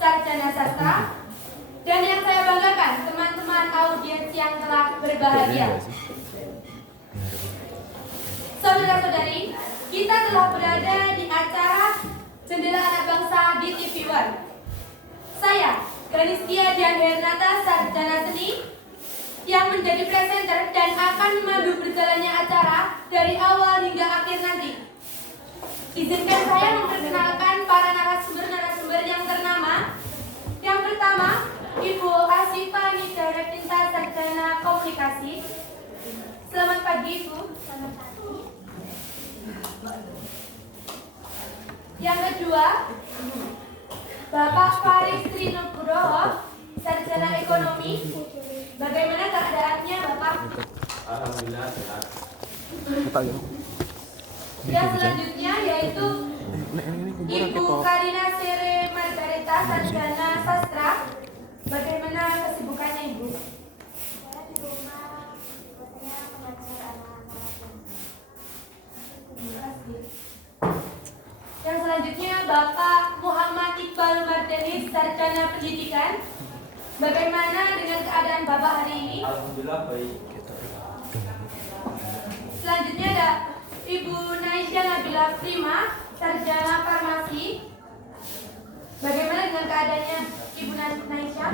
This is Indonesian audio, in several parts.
sarjana sastra, dan yang saya banggakan teman-teman audiens yang telah berbahagia. Saudara-saudari, kita telah berada di acara Jendela Anak Bangsa di TV One. Saya, Granistia Dian Hernata, sarjana seni, yang menjadi presenter dan akan memandu berjalannya acara dari awal hingga akhir nanti. Izinkan saya memperkenalkan para narasumber yang ternama. Yang pertama, Ibu Asifa Nidara Pinta, sarjana komunikasi. Selamat pagi, Ibu. Selamat pagi. Yang kedua, Bapak Faris Trinugroho, sarjana ekonomi. Bagaimana keadaannya, Bapak? Alhamdulillah sehat. Yang selanjutnya yaitu Ibu Karina Sere Margareta, sarjana sastra. Bagaimana kesibukannya, Ibu? Saya di rumah, biasanya mengajar anak-anak. Terima kasih. Yang selanjutnya Bapak Muhammad Iqbal Mardenis, sarjana pendidikan. Bagaimana dengan keadaan Bapak hari ini? Alhamdulillah baik. Selanjutnya ada Ibu Naisha Nabila Prima, sarjana farmasi. Bagaimana dengan keadaannya Ibu Naisha?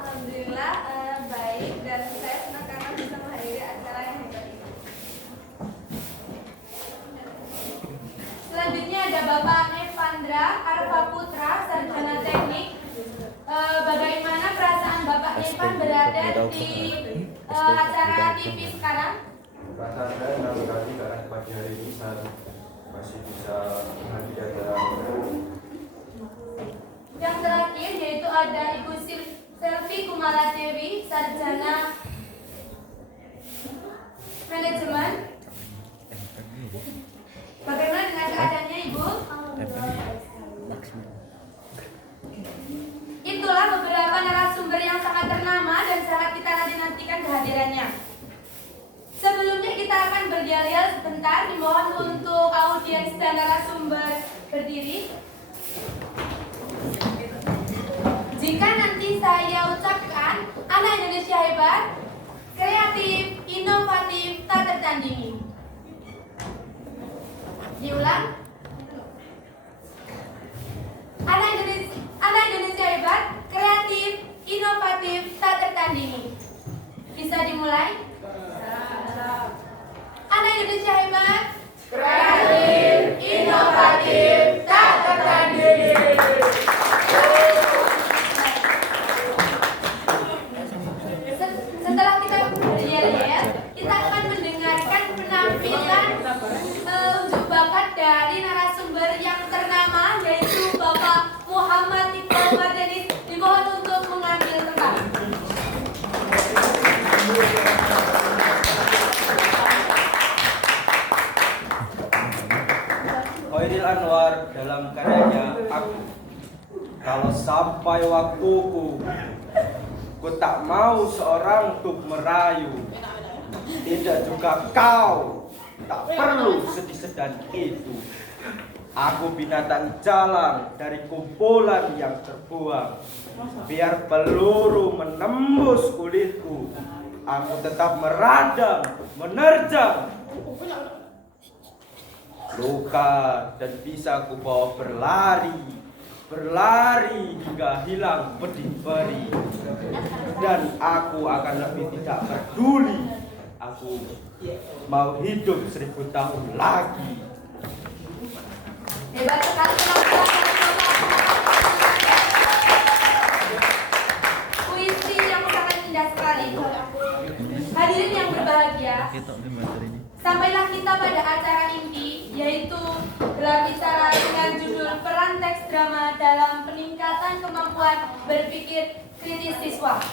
Alhamdulillah baik, dan saya senang karena bisa menghadiri acara yang hebat ini. Selanjutnya ada Bapak Nevandra Arfa Putra, sarjana teknik. Bagaimana perasaan Bapak Evan berada di acara TV sekarang? Perasaan saya senang sekali karena pagi hari ini saya masih bisa menghadiri acara. Yang terakhir yaitu ada Ibu Selvi Kumala Dewi, sarjana manajemen. Bagaimana dengan keadaannya, Ibu? Itulah beberapa narasumber yang sangat ternama dan sangat kita nantikan kehadirannya. Sebelumnya kita akan berdialog sebentar, dimohon untuk audiens dan narasumber berdiri. Jika nanti saya ucapkan anak Indonesia hebat, kreatif, inovatif, tak tertandingi. Diulang. Anak Indonesia hebat, kreatif, inovatif, tak tertandingi. Bisa dimulai? Anak Indonesia hebat, kreatif, inovatif, tak tertandingi. Setelah kita berlihat, kita akan mendengarkan penampilan unjuk bakat dari narasumber yang ternama, yaitu Bapak Muhammad Iqbal Mardenis. Dimohon untuk mengambil tempat. Khairil Anwar dalam karyanya Aku. Kalau sampai waktuku, ku tak mau seorang untuk merayu. Tidak juga kau, tak perlu sedih-sedan itu. Aku binatang jalan dari kumpulan yang terbuang. Biar peluru menembus kulitku, aku tetap meradang, menerjang luka, dan bisa ku bawa berlari hingga hilang pedih-perih. Dan aku akan lebih tidak peduli. Aku mau hidup 1000 tahun lagi. Hebat sekali penampilan dari Bapak. Puisi yang sangat indah sekali. Hadirin yang berbahagia, sampailah kita pada acara inti, yaitu gelar bicara dengan judul Peran Teks Drama dalam Peningkatan Kemampuan Berpikir Kritis Siswa.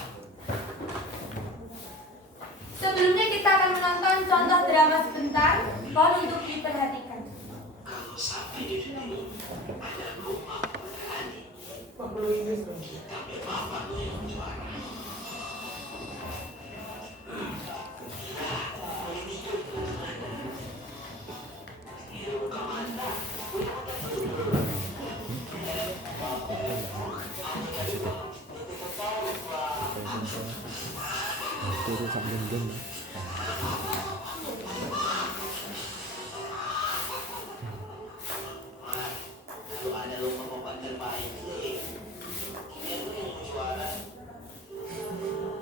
Sebelumnya kita akan menonton contoh drama sebentar, mohon untuk diperhatikan. Sampai di dulu ada rumah berani, tapi bapakku yang juara. Ilmu komandan Kalau ada lomba kompak terbaik nih, dia tuh yang mau juara.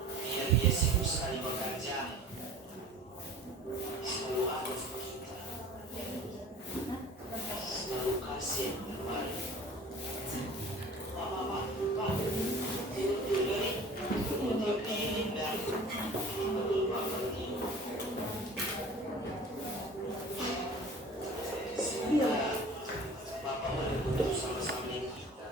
Biar dia sibuk sekali bekerja. Selalu ada sama kita. Selalu kasih yang terbaik. Pak. Untuk diindah. Betul banget. Semoga Bapak boleh duduk sama-sama dengan kita.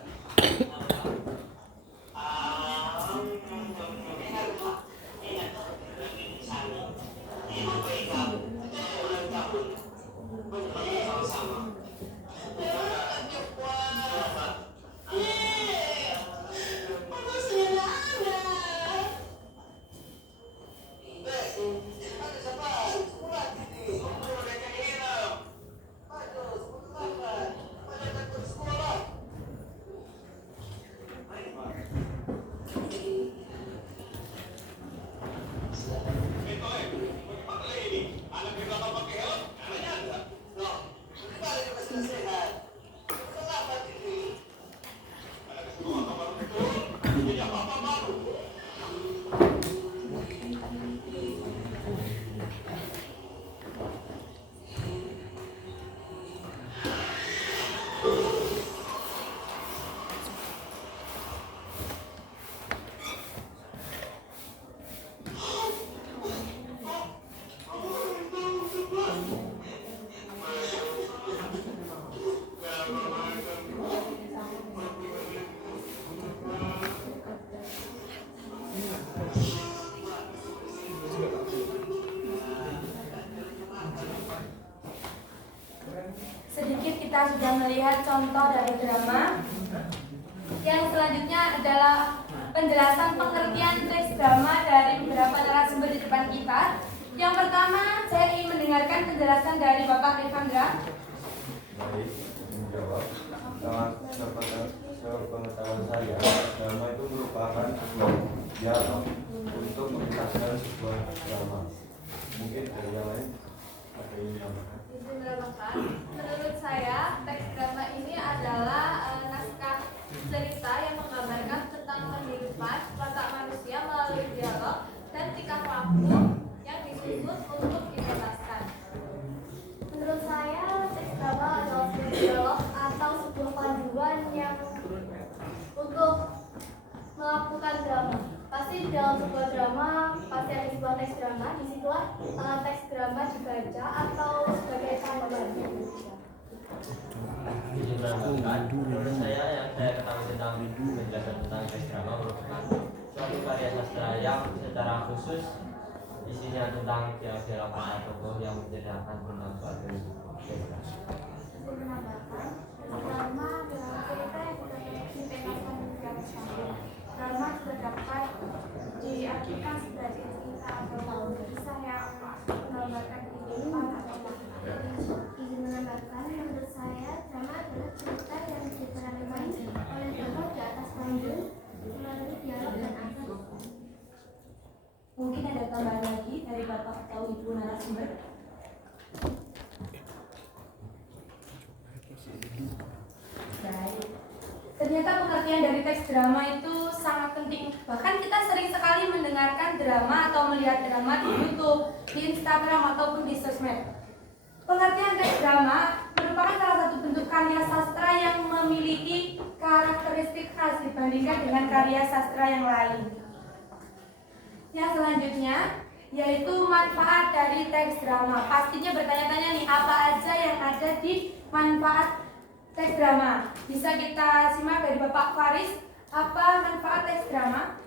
Sedikit kita sudah melihat contoh dari drama. Yang selanjutnya adalah penjelasan pengertian teks drama dari beberapa narasumber di depan kita. Yang pertama, saya ingin mendengarkan penjelasan dari Bapak Devandra. Baik, menjawab. Sepengetahuan saya, drama itu merupakan sebuah dialog untuk menjelaskan sebuah drama. Mungkin dari yang lain ada yang menambahkan. Izin menambahkan, menurut saya teks drama ini adalah naskah cerita yang menggambarkan tentang kehidupan watak manusia melalui dialog dan tingkah laku yang disusun untuk dijelaskan. Menurut saya, teks drama adalah sebuah dialog atau sebuah panduan yang untuk melakukan drama. Pasti di dalam sebuah drama pasti ada sebuah teks drama. Disitulah teks drama dibaca atau sebagai panduan. Menurut saya yang saya ketahui tentang penjelasan tentang teks drama merupakan suatu karya sastra yang secara khusus isinya tentang dialog para tokoh yang menceritakan tentang suatu cerita. Menambahkan, drama adalah cerita yang dipegang dalam saya. Drama juga dapat diartikan sebagai cerita atau kisah yang menggambarkan kehidupan atau makna. Izin menambahkan, menurut saya drama adalah cerita yang diperankan oleh tokoh di atas panggung melalui dialog dan aksi. Mungkin ada tambahan lagi dari Bapak atau Ibu narasumber. Baik. Ternyata pengertian dari teks drama itu sangat penting. Bahkan kita sering sekali mendengarkan drama atau melihat drama di YouTube, di Instagram ataupun di sosmed. Pengertian teks drama merupakan salah satu bentuk karya sastra yang memiliki karakteristik khas dibandingkan dengan karya sastra yang lain. Yang selanjutnya yaitu manfaat dari teks drama. Pastinya bertanya-tanya nih, apa aja yang ada di manfaat teks drama? Bisa kita simak dari Bapak Faris, apa manfaat teks drama?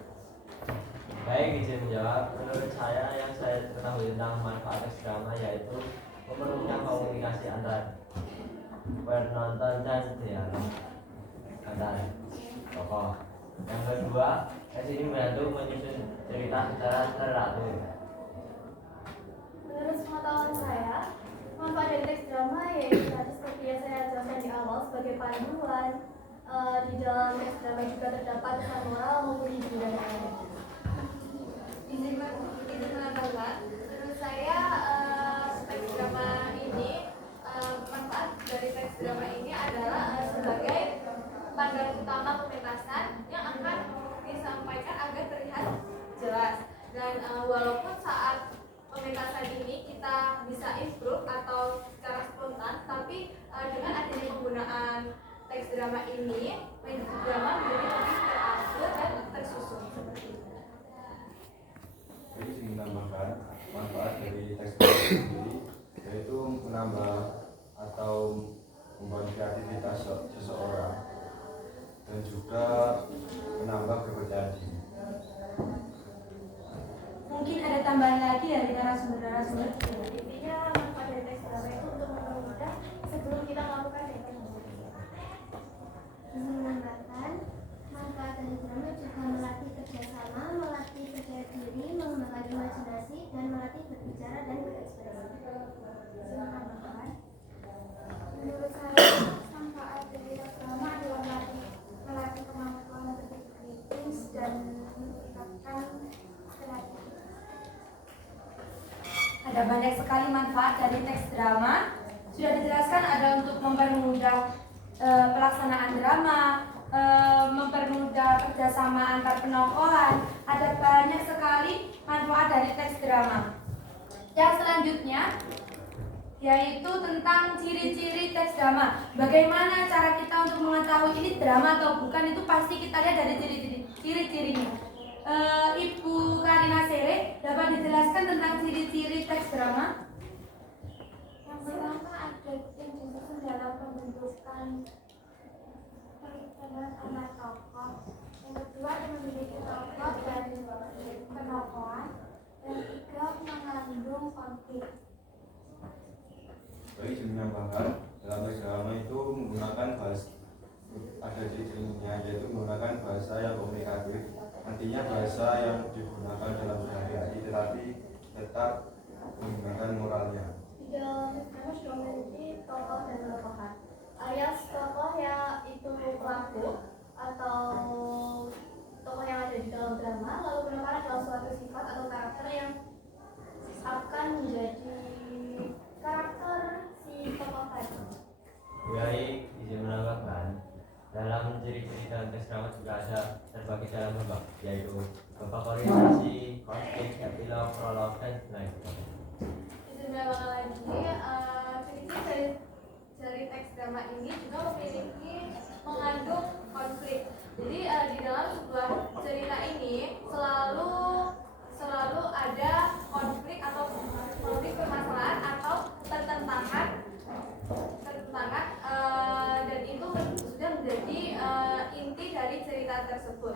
Baik, izin menjawab. Menurut saya yang saya ketahui tentang manfaat teks drama yaitu memerlukan komunikasi antar penonton dan dialog antar tokoh. Yang kedua, teks ini membantu menyusun cerita secara teratur. Menurut pengetahuan saya, manfaat dari teks drama yaitu tadi seperti yang saya jelaskan di awal sebagai panduan. Di dalam teks drama juga terdapat pesan moral maupun hiburan yang ada. Izin izin menambahkan, menurut saya teks drama ini manfaat dari teks drama ini adalah sebagai panduan utama pementasan yang akan disampaikan agar terlihat jelas. Dan walaupun saat pementasan ini kita bisa improve atau secara spontan, tapi dengan adanya penggunaan teks drama ini, drama menjadi lebih teratur dan tersusun seperti itu. Jadi ingin menambahkan manfaat dari teks drama sendiri, yaitu menambah atau membantu kreativitas seseorang dan juga menambah kepercayaan diri. Mungkin ada tambahan lagi dari narasumber. Intinya manfaat dari teks drama itu untuk mempermudah sebelum kita melakukan dating. Menambahkan manfaat dari drama juga melatih kerjasama, melatih percaya diri, mengembangkan imajinasi, dan melatih berbicara dan berekspresi. Menambahkan, menurut saya manfaat dari teks drama adalah melatih kemampuan berpikir kritis dan meningkatkan kreativitas. Ada banyak sekali manfaat dari teks drama. Sudah dijelaskan ada untuk mempermudah pelaksanaan drama, mempermudah kerjasama antar penokohan. Ada banyak sekali manfaat dari teks drama. Yang selanjutnya yaitu tentang ciri-ciri teks drama. Bagaimana cara kita untuk mengetahui ini drama atau bukan, itu pasti kita lihat dari ciri-cirinya. Ibu Karina Sere dapat dijelaskan tentang ciri-ciri teks drama? Yang pertama ada yang disusun dalam pembentukan perikatan antar tokoh. Yang kedua ada memiliki tokoh dan penokohan. Yang ketiga mengandung konflik. Baik, ingin menambahkan dalam teks drama itu menggunakan bahasa, ada ciri-cirinya, yaitu menggunakan bahasa yang komunikatif. Artinya bahasa yang digunakan dalam sehari-hari tetapi tetap menggunakan moralnya. Di dalam teks drama sudah memiliki tokoh dan penokohan. Alias tokoh yang itu pelaku atau tokoh yang ada di dalam drama, lalu penokohan adalah suatu sifat atau karakter yang akan menjadi karakter si tokoh tadi. Baik, izin menambahkan, dalam ciri-ciri dalam teks drama juga ada terbagi dalam babak, yaitu babak orientasi, konflik, epilog, prolog, dan lain-lain. Izin menambahkan lagi, ciri-ciri dari teks drama ini juga memiliki mengandung konflik. Jadi di dalam sebuah cerita ini selalu ada konflik atau konflik permasalahan atau pertentangan dan itu sudah menjadi inti dari cerita tersebut.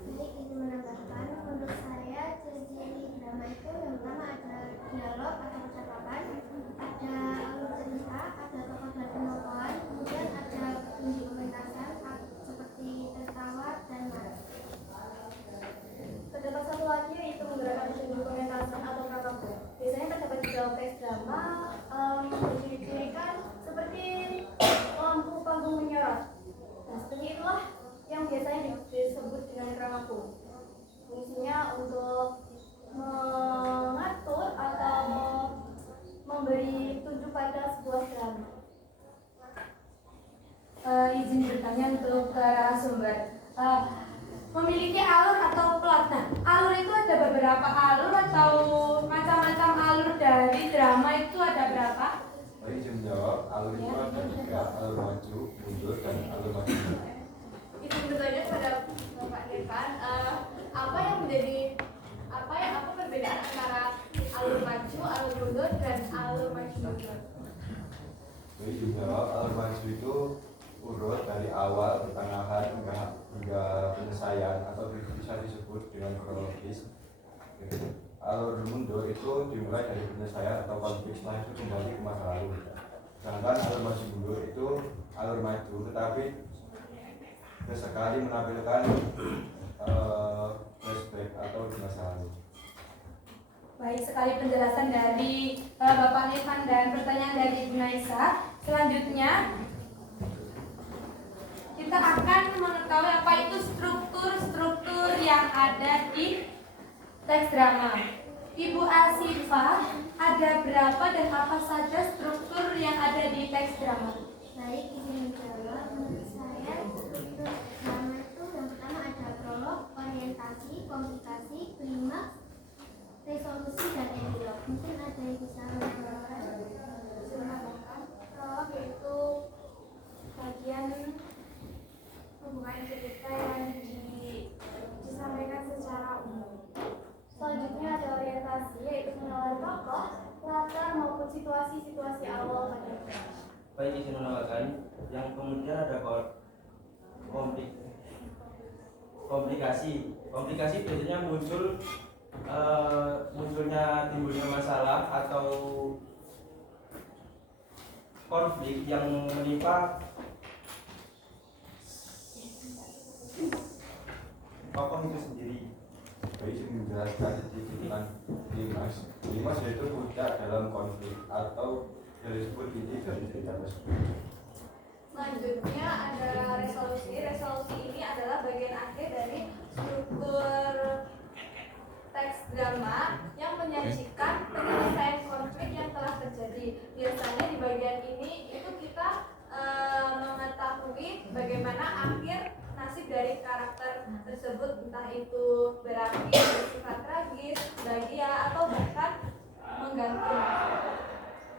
Jadi ingin menambahkan, menurut saya ciri-ciri drama itu yang pertama ada dialog atau percakapan, ada alur cerita, ada tokoh dan penokohan, kemudian ada kunci pementasan seperti tertawa dan marah. Terdapat satu lagi yaitu menggunakan unsur pementasan atau karakter. Biasanya terdapat di dalam teks drama diciri-cirikan seperti lampu panggung menyorot. Nah, seperti itulah yang biasanya disebut dengan kramaku. Fungsinya untuk mengatur atau memberi tunjuk pada sebuah drama. Izin bertanya untuk narasumber. Memiliki alur atau plot. Nah, alur itu ada beberapa alur atau macam-macam alur dari drama itu ada berapa? Baik, izin menjawab, alur itu ada 3, alur maju, mundur, dan alur maju. Izin bertanya kepada Bapak Irfan, apa perbedaan antara alur maju, alur mundur, dan alur maju mundur? Baik, izin menjawab, alur maju itu urut dari awal, pertengahan, hingga penyelesaian atau bisa disebut dengan kronologis. Alur mundur itu dimulai dari penyelesaian atau konflik, setelah itu kembali ke masa lalu. Sedangkan alur maju mundur itu alur maju, tetapi sesekali menampilkan flashback atau di masa lalu. Baik sekali penjelasan dari Bapak Irfan dan pertanyaan dari Ibu Naisa. Selanjutnya kita akan mengetahui apa itu struktur-struktur yang ada di Teks drama. Ibu Asifah, ada berapa dan apa saja struktur yang ada di teks drama? Baik, izin menjawab. Menurut saya, struktur drama itu yang pertama ada prolog, orientasi, komplikasi, klimaks, resolusi, dan epilog. Mungkin ada yang bisa menambahkan. Prolog yaitu bagian hubungan cerita yang disampaikan secara umum. Selanjutnya ada orientasi, yaitu mengenal tokoh, latar maupun situasi-situasi awal pada drama. Baik, izin menambahkan, yang kemudian ada komplikasi. Komplikasi biasanya timbulnya masalah atau konflik yang menimpa tokoh itu sendiri. Baik, saya menjelaskan sedikit tentang klimaks. Klimaks yaitu puncak dalam konflik atau yang disebut inti dari cerita tersebut. Selanjutnya ada resolusi. Resolusi ini adalah bagian akhir dari struktur teks drama yang menyajikan penyelesaian konflik yang telah terjadi. Biasanya di bagian ini itu kita mengetahui bagaimana akhir nasib dari karakter tersebut, entah itu berakhir bersifat tragis, bahagia, atau bahkan menggantung.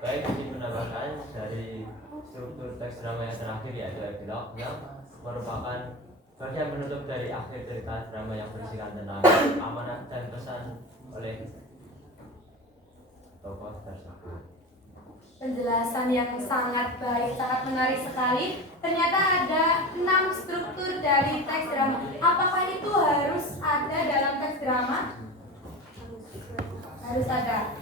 Baik, izin menambahkan dari struktur teks drama yang terakhir yaitu epilog yang merupakan bagian penutup dari akhir cerita drama yang berisikan tentang amanat dan pesan oleh tokoh tersebut. Penjelasan yang sangat baik, sangat menarik sekali. Ternyata ada 6 struktur dari teks drama. Apakah itu harus ada dalam teks drama? Harus ada.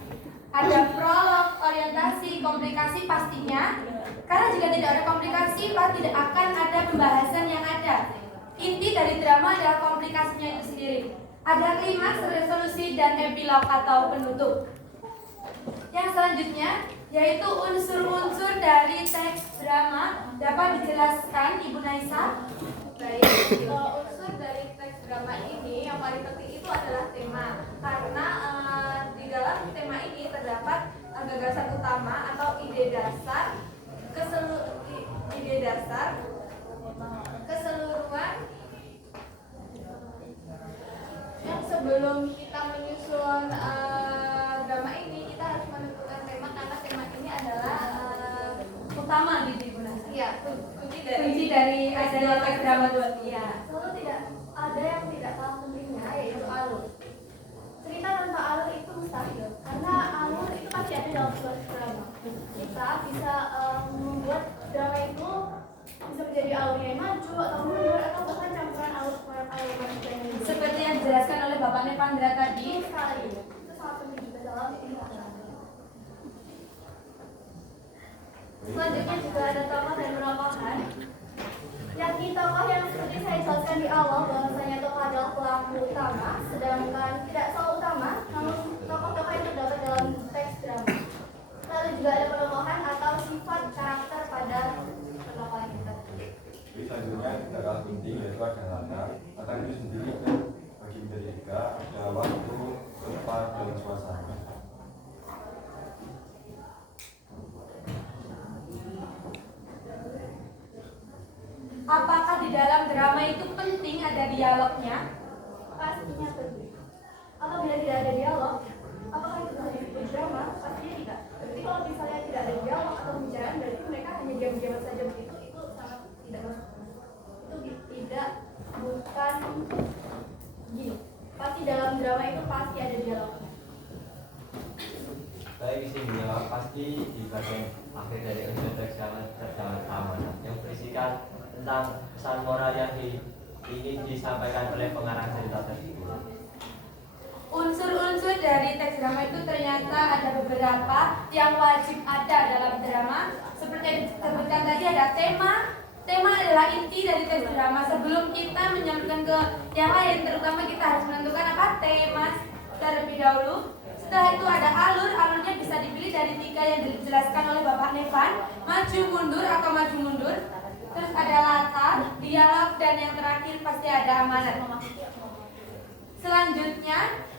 Ada prolog, orientasi, komplikasi pastinya. Karena jika tidak ada komplikasi, maka tidak akan ada pembahasan yang ada. Inti dari drama adalah komplikasinya itu sendiri. Ada klimaks, resolusi, dan epilog atau penutup. Yang selanjutnya yaitu unsur-unsur dari teks drama. Dapat dijelaskan Ibu Naisa? Baik, unsur dari teks drama ini yang paling penting itu adalah tema. Karena di dalam tema ini terdapat gagasan utama atau ide dasar, keseluruhan yang sebelum kita menyusun drama ini kita harus menentukan tema, karena tema ini adalah Utama di Ibu Naisa. ya kunci Dari adanya teks drama itu. ya. Lalu tidak ada yang tidak kalah pentingnya, yaitu alur. Cerita tanpa alur itu mustahil, karena alur itu pasti ada dalam suatu drama. Kita bisa membuat drama itu bisa menjadi alur yang maju atau mundur atau bahkan campuran alur yang mundur. Seperti yang dijelaskan oleh Bapak Nevandra tadi. Sekali, itu sangat penting juga dalam drama. Selanjutnya juga ada tokoh dan perokokan. Yakni tokoh yang seperti saya jelaskan di awal bahwasanya tokoh adalah pelaku utama, sedangkan tidak selalu utama, namun tokoh-tokoh yang terdapat dalam teks drama. Lalu juga ada perokokan atau sifat karakter pada tokoh kita. Jadi selanjutnya tidak kalah penting yaitu ada latar. Latar itu sendiri kan bagi menjadi tiga, ada waktu, tempat, dan suasana. Apakah di dalam drama itu penting ada dialognya? Pastinya penting. Apabila tidak ada dialog, apakah itu bisa disebut drama? Pastinya tidak. Berarti kalau misalnya tidak ada dialog atau pembicaraan, berarti mereka hanya diam-diam saja begitu. Itu sangat tidak masuk. Itu tidak, bukan gini. Pasti dalam drama itu pasti ada dialognya. Baik, izin menjawab, pasti di bagian akhir dari unsur teks drama terdapat amanat yang berisikan tentang pesan moral yang ingin disampaikan oleh pengarang cerita tersebut. Unsur-unsur dari teks drama itu ternyata ada beberapa yang wajib ada dalam drama. Seperti yang disebutkan tadi ada tema. Tema adalah inti dari teks drama. Sebelum kita menyampaikan ke yang lain, terutama kita harus menentukan apa tema terlebih dahulu. Setelah itu ada alur. Alurnya bisa dipilih dari 3 yang dijelaskan oleh Bapak Nevan, maju mundur atau maju mundur. Terus ada latar, dialog, dan yang terakhir pasti ada amanat. Selanjutnya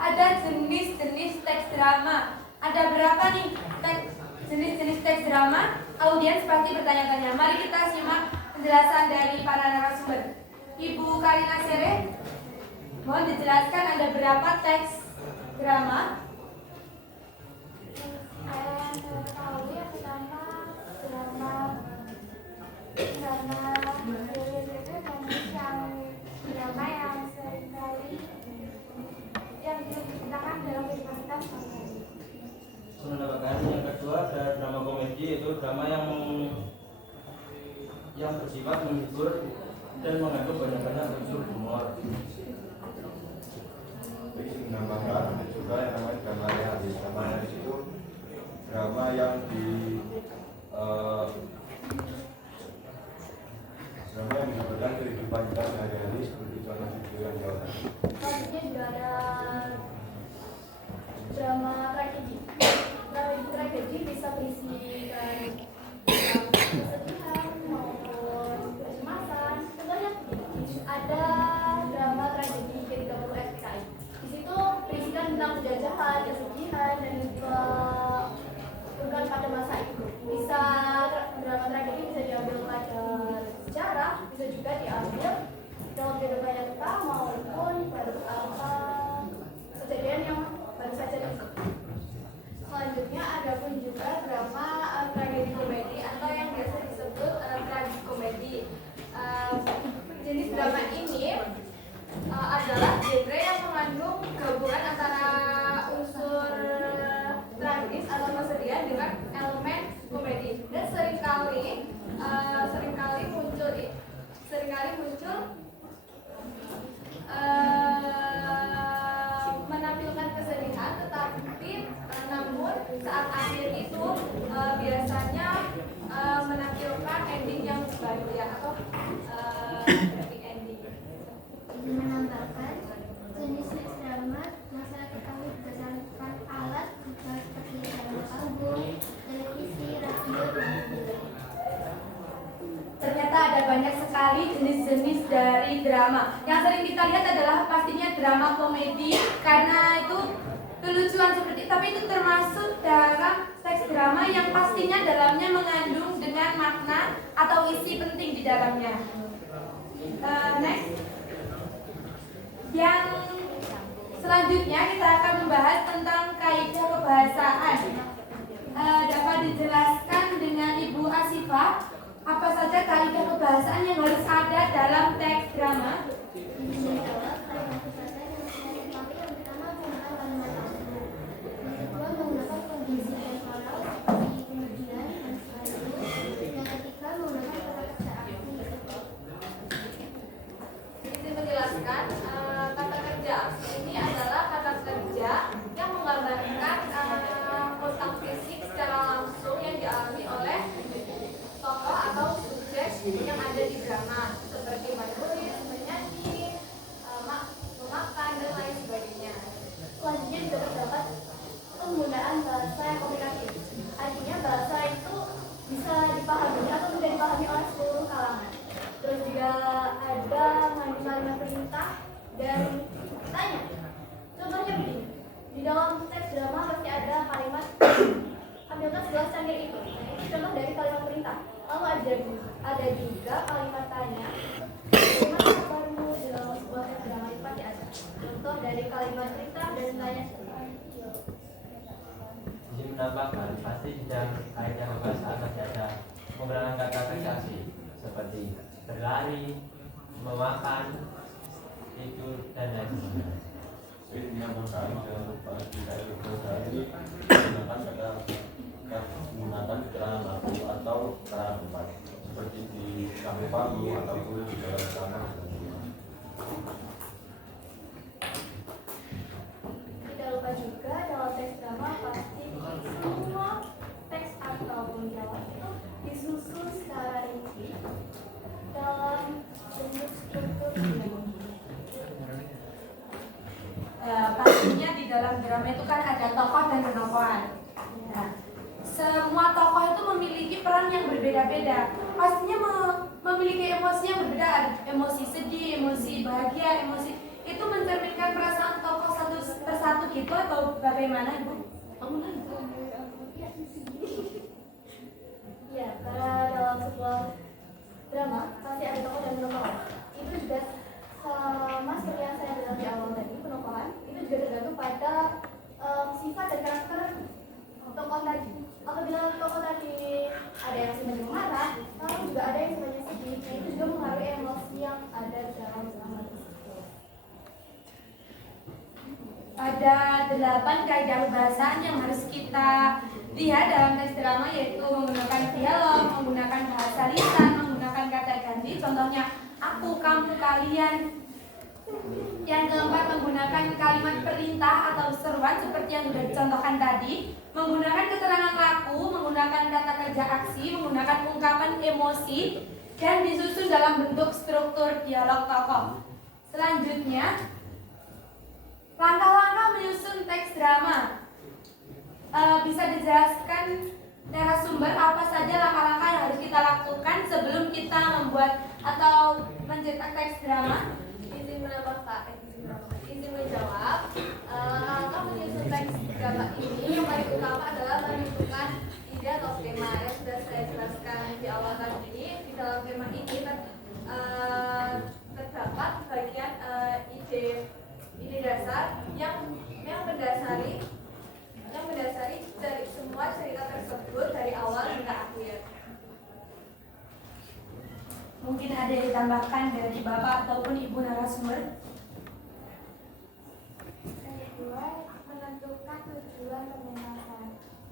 ada jenis-jenis teks drama. Ada berapa nih jenis-jenis teks drama? Audiens pasti bertanya-tanya. Mari kita simak penjelasan dari para narasumber. Ibu Karina Sere, mohon dijelaskan ada berapa teks drama? Saya yang saya ketahui yang pertama drama series itu drama yang seringkali yang diceritakan dalam kehidupan kita sehari-hari. Menambahkan yang kedua ada drama komedi, itu drama yang bersifat menghibur dan mengandung banyak-banyak unsur humor. Jadi menambahkan ada juga yang namanya drama realis. Drama realis itu drama yang menggambarkan kehidupan kita sehari-hari seperti contoh video yang jauh tadi. Selanjutnya juga ada drama tragedi. Tragedi bisa berisi kesedihan maupun kecemasan. Contohnya ada drama tragedi G30 FPKI. Di situ berisikan tentang penjajahan, kesedihan, dan bukan pada masa itu. Bisa drama tragedi bisa diambil pelajaran sejarah, bisa juga diambil dalam kehidupan nyata maupun beberapa kejadian yang baru saja terjadi. Selanjutnya ada pun juga drama tragedi komedi atau yang biasa disebut tragikomedi. Jenis drama ini adalah genre yang mengandung gabungan antara unsur tragis atau kesedihan dengan elemen komedi, dan seringkali muncul menampilkan kesedihan, tetapi namun saat akhir itu biasanya menampilkan ending yang bahagia atau happy ending. Menambahkan jenis drama yang saya ketahui berdasarkan alat seperti drama album, televisi, radio, dan film. Ternyata ada banyak sekali jenis-jenis dari drama. Yang sering kita lihat adalah pastinya drama komedi, karena itu kelucuan seperti, tapi itu termasuk dalam teks drama yang pastinya dalamnya mengandung dengan makna atau isi penting di dalamnya. Next. Yang selanjutnya kita akan membahas tentang kaidah kebahasaan. Dapat dijelaskan dengan Ibu Asifah apa saja kaidah kebahasaan yang harus ada dalam teks drama? Izin menjelaskan, kata kerja ini adalah kata kerja yang menggambarkan kontak fisik secara langsung yang dialami oleh tokoh atau subjek yang ada di drama, seperti menulis, menyanyi, memakan, dan lain sebagainya. Selanjutnya juga terdapat penggunaan bahasa yang komunikatif. Artinya bahasa itu bisa dipahami atau tidak dipahami oleh seluruh kalangan. Terus juga ada kalimat perintah dan tanya. Contohnya begini, di dalam teks drama pasti ada kalimat ambilkan segelas cangkir itu. Ini contoh dari kalimat perintah. Lalu ada juga kalimat tanya. Bagaimana kabarmu dalam sebuah teks drama itu pasti ada. Contoh dari kalimat perintah dan tanya. Jadi menambahkan, pasti di dalam kaidah kebahasaan masih ada penggunaan kata transaksi seperti berlari, memakan, tidur, dan lain sebagainya. Jadi menambahkan jangan lupa jika itu kebahasaan ini menggunakan keterangan aku atau keterangan tempat seperti di kafe pagi ataupun di dalam kamar. Tidak lupa juga dalam teks drama pasti semua teks ataupun dialog itu disusun secara rinci dalam bentuk struktur dialog. Pastinya di dalam drama itu kan ada tokoh dan penokohan. Nah, semua tokoh itu memiliki peran yang berbeda-beda. Pastinya memiliki emosi yang berbeda, emosi sedih, emosi bahagia, emosi itu mencerminkan perasaan tokoh satu persatu satu gitu atau bagaimana Ibu? Ya, karena dalam sebuah drama pasti ada tokoh dan penokohan. Itu juga sama seperti yang saya bilang di awal tadi, penokohan itu juga tergantung pada sifat dan karakter tokoh tadi. Apabila tokoh tadi ada yang sifatnya marah, lalu juga ada yang sifatnya sedih, nah itu juga mengaruhi emosi yang ada di dalam drama tersebut. Ada 8 kaidah bahasaan yang harus kita lihat dalam teks drama, yaitu menggunakan dialog, menggunakan bahasa lisan, menggunakan kata ganti, contohnya aku, kamu, kalian. Yang keempat, menggunakan kalimat perintah atau seruan seperti yang sudah dicontohkan tadi, menggunakan keterangan laku, menggunakan kata kerja aksi, menggunakan ungkapan emosi, dan disusun dalam bentuk struktur dialog tokoh. Selanjutnya, langkah-langkah menyusun teks drama. Bisa dijelaskan narasumber apa saja langkah-langkah yang harus kita lakukan sebelum kita membuat atau mencetak teks drama? Izin menjawab. Langkah menyusun teks drama ini yang paling utama adalah menentukan ide atau tema yang sudah saya jelaskan di awal tadi. Di dalam tema ini terdapat bagian ide dasar yang mendasari dari semua cerita tersebut dari awal hingga akhir. Mungkin ada yang ditambahkan dari Bapak ataupun Ibu narasumber? Yang kedua, menentukan tujuan pementasan.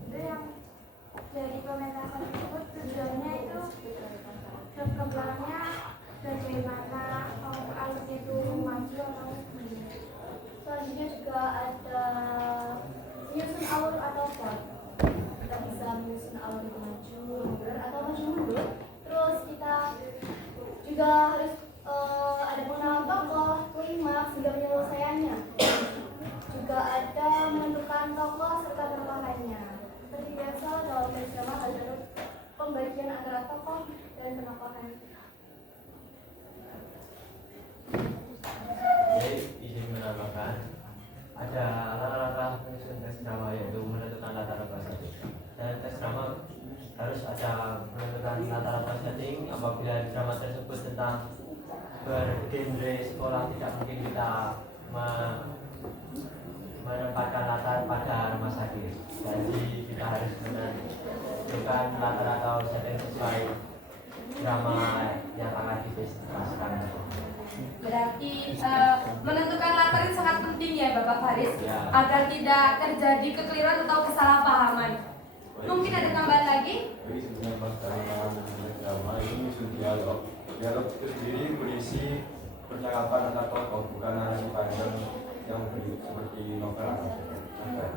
Itu yang dari pementasan tersebut tujuannya itu berkembangnya bagaimana alurnya itu maju atau mundur. Selanjutnya juga ada menyusun alur atau plot. Kita bisa menyusun alur itu maju mundur atau maju mundur. Terus kita juga harus ada pengenalan tokoh, klimaks, hingga penyelesaiannya. Juga ada menentukan tokoh serta penokohannya. Seperti biasa dalam teks drama ada pembagian antara tokoh dan penokohan. Jadi izin menambahkan, ada langkah-langkah menyusun teks drama yaitu menentukan latar belakang. Dan teks drama harus ada menentukan latar belakang setting. Apabila drama tersebut tentang bergenre sekolah, tidak mungkin kita menempatkan latar pada rumah sakit. Jadi kita harus menentukan latar atau setting sesuai drama yang akan dipresentasikan. Berarti menentukan latar itu sangat penting ya Bapak Faris, Ya. agar tidak terjadi kekeliruan atau kesalahpahaman. Mungkin ada tambahan lagi? Jadi sebenarnya karena drama ini menyusun dialog. Dialog itu sendiri berisi percakapan antar tokoh, bukan narasi panjang yang seperti novel atau novel.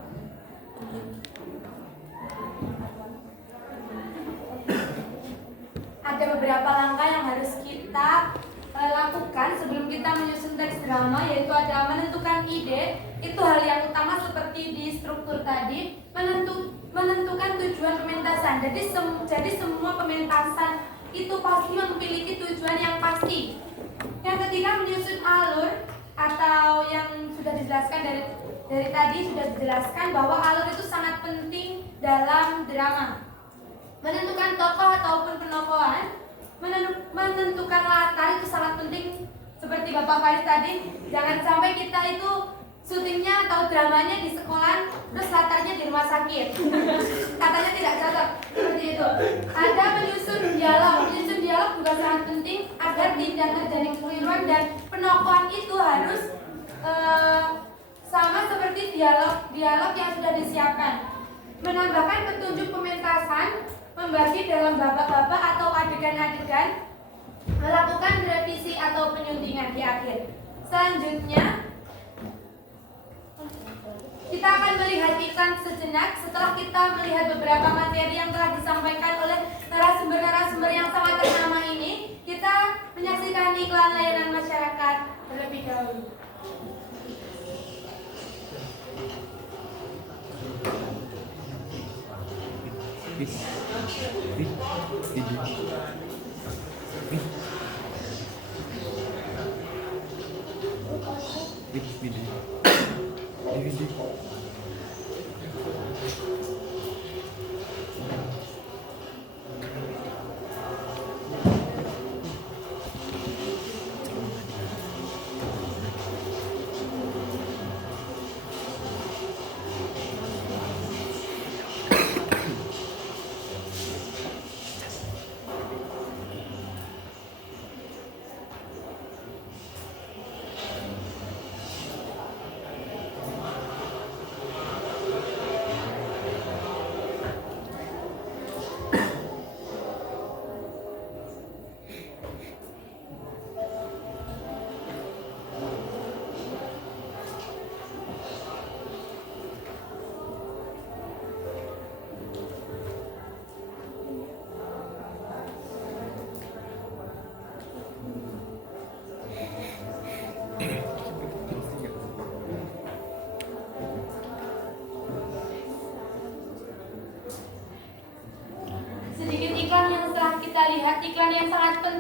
Ada beberapa langkah yang harus kita lakukan sebelum kita menyusun teks drama, yaitu ada menentukan ide, itu hal yang utama seperti di struktur tadi, menentukan tujuan pementasan. Jadi semua pementasan itu pasti memiliki tujuan yang pasti. Yang ketiga, menyusun alur, atau yang sudah dijelaskan dari tadi sudah dijelaskan bahwa alur itu sangat penting dalam drama. Menentukan tokoh ataupun penokohan, menentukan latar itu sangat penting. Seperti Bapak Faris tadi, jangan sampai kita itu syutingnya atau dramanya di sekolah, terus latarnya di rumah sakit. Katanya tidak cocok, seperti itu. Ada menyusun dialog juga sangat penting agar tidak terjadi kekeliruan, dan penokohan itu harus sama seperti dialog yang sudah disiapkan. Menambahkan petunjuk pementasan, membagi dalam babak-babak atau adegan-adegan, melakukan revisi atau penyuntingan di akhir. Selanjutnya, kita akan melihat iklan sejenak. Setelah kita melihat beberapa materi yang telah disampaikan oleh narasumber-narasumber yang sangat ternama ini, kita menyaksikan iklan layanan masyarakat terlebih dahulu. Video.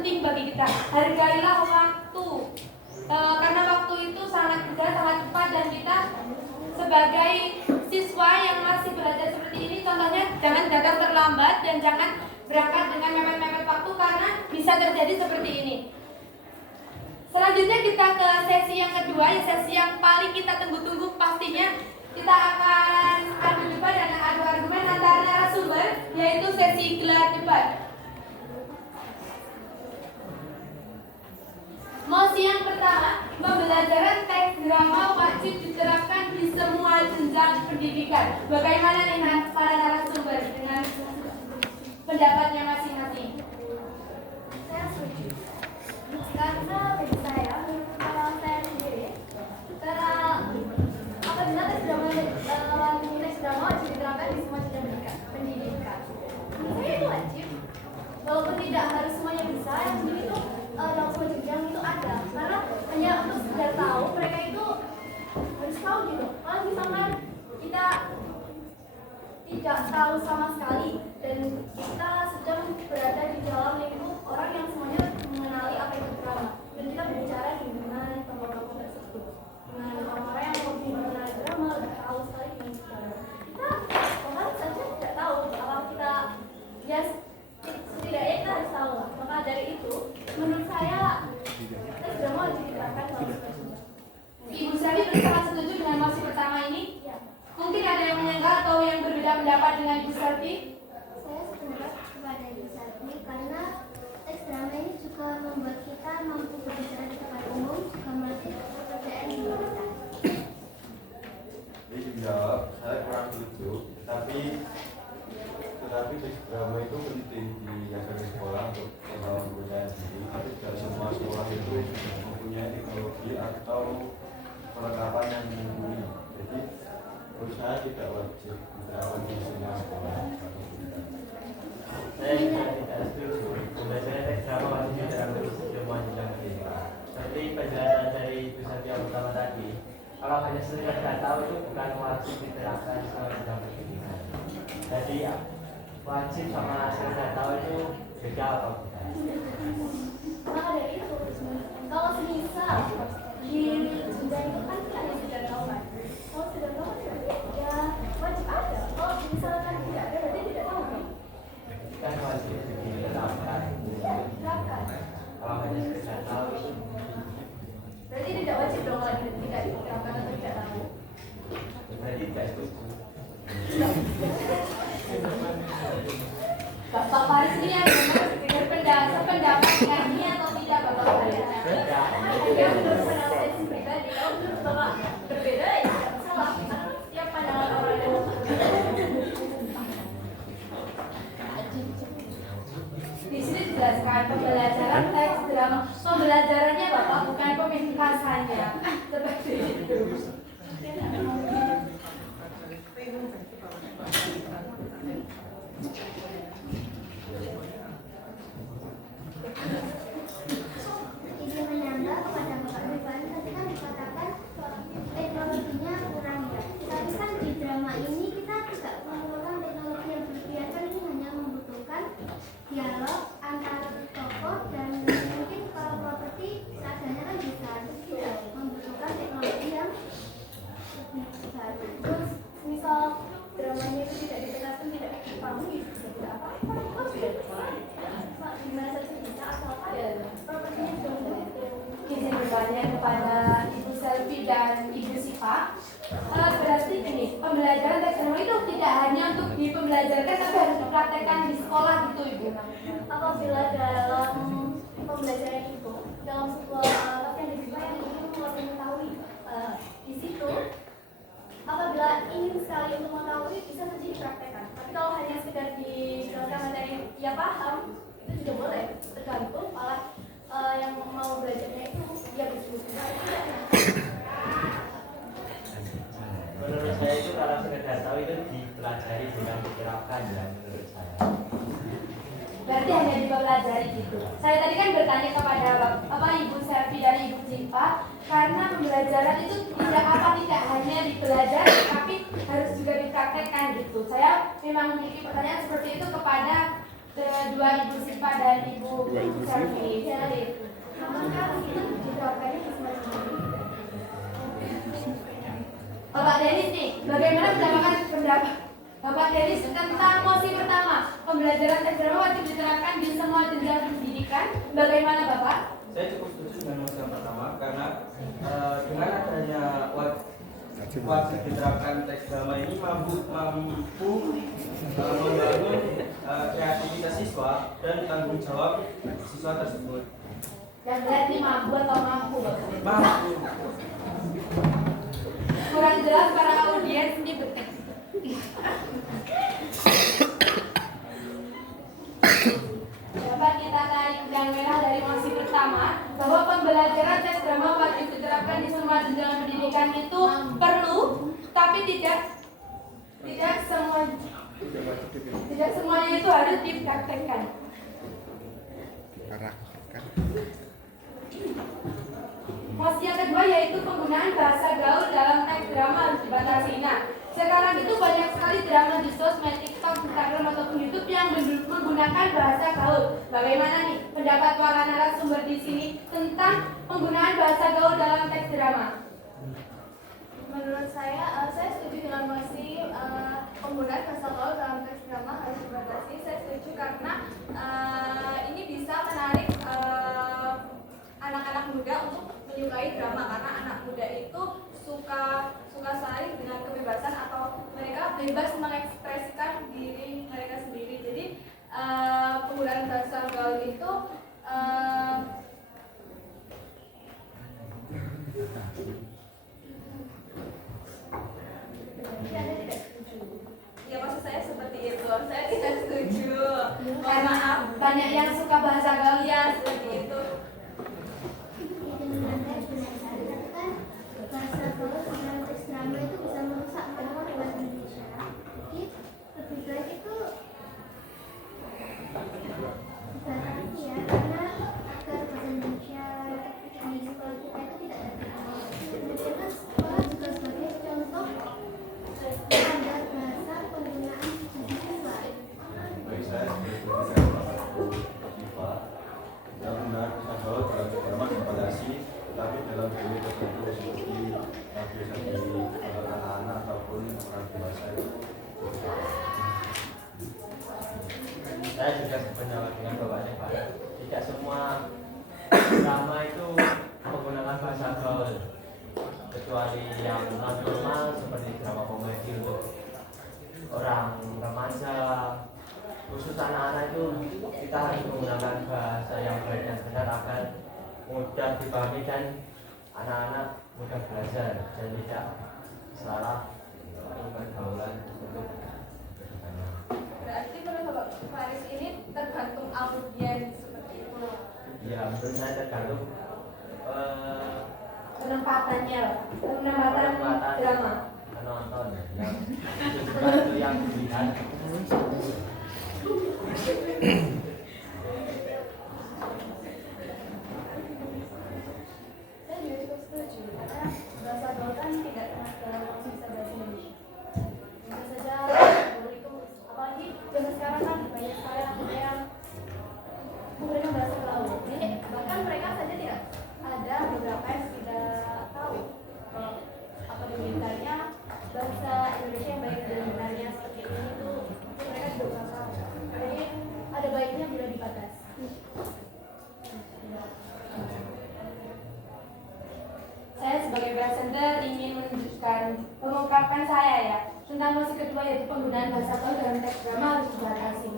penting bagi kita. Hargailah waktu. Karena waktu itu sangat berjalan sangat cepat dan kita sebagai siswa yang masih belajar seperti ini, contohnya jangan datang terlambat dan jangan berangkat dengan mepet-mepet waktu karena bisa terjadi seperti ini. Selanjutnya kita ke sesi yang kedua, ya sesi yang paling kita tunggu-tunggu pastinya. Kita akan adu debat dan adu argumen antara narasumber, yaitu sesi gelar debat. Mosi yang pertama, pembelajaran teks drama wajib diterapkan di semua jenjang pendidikan. Bagaimana nih para narasumber dengan pendapatnya masing-masing? Saya setuju. Karena bagi saya, menurut saya sendiri, karena apabila tes drama wajib diterapkan di semua jenjang pendidikan. Menurut saya itu wajib. Walaupun tidak harus semuanya bisa, yang penting itu dalam semua jenjang itu ada. Karena hanya untuk sekedar tahu, mereka itu harus tahu gitu. Kalau misalkan kita tidak tahu sama sekali dan kita sedang berada di dalam lingkup orang yang semuanya mengenali apa itu drama dan kita berbicara dengan tokoh-tokoh tersebut, dengan orang-orang yang lebih mengenal drama, lebih tahu sekali dengan drama. Kita bahkan saja tidak tahu apa kita setidaknya kita harus tahu lah. Maka dari itu menurut saya tes drama wajib diterapkan dalam semua jenjang. Ibu Sari sangat setuju dengan mosi pertama ini. Ya. Mungkin ada yang menyanggah atau yang berbeda pendapat dengan Ibu Selvi? Saya sependapat kepada Ibu Selvi karena teks drama ini juga membuat kita mampu berbicara di tempat umum, juga melatih kepercayaan diri kita. Jadi dijawab, saya kurang setuju, tetapi teks drama itu penting diajar di sekolah untuk membangun kepercayaan diri. Tapi tidak semua sekolah itu mempunyai teknologi atau perlengkapan yang mumpuni. Jadi menurut saya tidak wajib diterapkan di semua sekolah. Saya juga tidak setuju. Pembelajaran teks drama wajib diterapkan di semua jenjang pendidikan. Seperti penjelasan dari Ibu Selvi yang pertama tadi, kalau hanya sekedar tahu itu bukan wajib diterapkan di semua jenjang pendidikan. Jadi wajib sama sekedar tahu itu beda atau bukan? Maka dari itu, kalau semisal di jenjang itu kan tidak hanya sekedar tahu kan. Kalau sekedar tahu ya wajib ada. Kalau misalkan tidak ada berarti tidak tahu kan. Kan wajib diterapkan. Iya, diterapkan. Kalau hanya sekedar tahu itu Berarti tidak wajib dong kalau tidak diterapkan atau tidak tahu. berarti tidak setuju. Bapak Faris ini yang sependapat dengan ini atau tidak Bapak Faris? Ya, menurut pendapat pribadi, kalau menurut Bapak berbeda ya tidak masalah. Karena setiap pandangan orang yang Di sini dijelaskan pembelajaran teks drama. Pembelajarannya Bapak bukan pementasannya. Seperti itu. Izin menambah kepada Bapak Rifan, tadi kan dikatakan teknologinya kurang ya. Tapi kan di drama ini kita tidak memerlukan teknologi yang berlebihan, kan ini hanya membutuhkan dialog antara tokoh dan mungkin kalau properti seadanya kan bisa, tidak membutuhkan teknologi yang lebih besar. terus misal dramanya itu tidak ditegaskan, tidak dipahami, tidak apa-apa. Kok tidak masalah? Gimana saja bisa asalkan propertinya sudah benar. Izin bertanya kepada Ibu Selvi dan Ibu Sipa. Berarti ini pembelajaran teks drama itu tidak hanya untuk dipembelajarkan tapi harus dipraktekkan di sekolah gitu Ibu. Apabila dalam pembelajaran itu dalam sebuah latihan divisa yang ingin mengetahui di situ, apabila ingin sekali untuk mengetahui bisa saja dipraktekkan. Tapi kalau hanya sekedar dijelaskan materi ya paham, itu juga boleh, tergantung malah yang mau belajarnya itu dia bersungguh-sungguh atau tidak. Menurut saya itu kalau sekedar tahu itu dipelajari bukan diterapkan ya menurut saya. Berarti hanya dipelajari gitu. Saya tadi kan bertanya kepada Ibu Selvi dan Ibu Sipa karena pembelajaran itu tidak hanya dipelajari tapi harus juga dipraktekkan gitu. Saya memang memiliki pertanyaan seperti itu kepada kedua Ibu Sipa dan Ibu Selvi. Apakah itu diterapkannya di semua sekolah? Bapak Denis nih, bagaimana pendapat Bapak Denis tentang mosi pertama? Pembelajaran teks drama wajib diterapkan di semua jenjang pendidikan. Bagaimana Bapak? Saya cukup setuju dengan mosi yang pertama karena dengan adanya wajib diterapkan teks drama ini mampu membangun kreativitas siswa dan tanggung jawab siswa tersebut. Yang lihat nih mampu atau mampu Bapak? Mampu. Kurang jelas para audiens ini betul. Dapat kita tarik benang merah dari mosi pertama bahwa pembelajaran teks drama wajib diterapkan di semua jenjang pendidikan itu perlu, tapi tidak semuanya itu harus dipraktekkan. Mosi yang kedua yaitu penggunaan bahasa gaul dalam teks drama harus dibatasi. Nah, sekarang itu banyak sekali drama di sosmed, TikTok, Instagram ataupun YouTube yang menggunakan bahasa gaul. Bagaimana nih pendapat para narasumber di sini tentang penggunaan bahasa gaul dalam teks drama? Menurut saya setuju dengan mosi penggunaan bahasa gaul dalam teks drama harus dibatasi. Saya setuju karena ini bisa menarik anak-anak muda untuk menyukai drama, karena anak muda itu suka sekali dengan kebebasan atau mereka bebas mengekspresikan diri mereka sendiri. Jadi penggunaan bahasa gaul itu ya maksud saya seperti itu. Saya tidak setuju. Mohon maaf. Banyak yang suka bahasa gaul Ya seperti itu. Bahasa gaul dalam teks drama itu bisa merusak marwah bahasa Indonesia. Jadi lebih baik itu dibatasi ya, karena agar bahasa Indonesia di sekolah kita itu tidak ada. Kemudian kan sekolah juga sebagai contoh standar bahasa penggunaan siswa. Baik, saya sebagai siswa dalam penggunaan bahasa gaul dalam teks drama dibatasi, tetapi dalam diri tertentu seperti biasa di anak-anak ataupun orang dewasa itu. Saya juga sependapat dengan bapaknya Pak. Tidak semua drama itu menggunakan bahasa gaul, kecuali yang normal seperti drama komedi untuk orang remaja. Khusus anak-anak itu kita harus menggunakan bahasa yang baik dan benar agar mudah dipahami dan anak-anak mudah belajar dan tidak salah pergaulan tersebut. Berarti menurut Bapak Faris ini tergantung audiens seperti itu. Ya, menurut saya tergantung penempatannya, penempatan drama. penonton yang itu yang dilihat. Saya juga cukup setuju karena bahasa gaul kan tidak termasuk bisa bahasa Indonesia. Bisa saja gaul itu, apalagi zaman sekarang kan banyak sekali anak yang menggunakan bahasa gaul. Jadi bahkan mereka saja tidak ada beberapa yang tidak tahu apa sebenarnya bahasa Indonesia yang baik dan benarnya seperti ini itu mereka juga kurang tahu. Jadi ada baiknya bila dibatasi. Saya sebagai presenter ingin mengungkapkan saya ya tentang mosi kedua yaitu penggunaan bahasa gaul dalam teks drama harus dibatasi.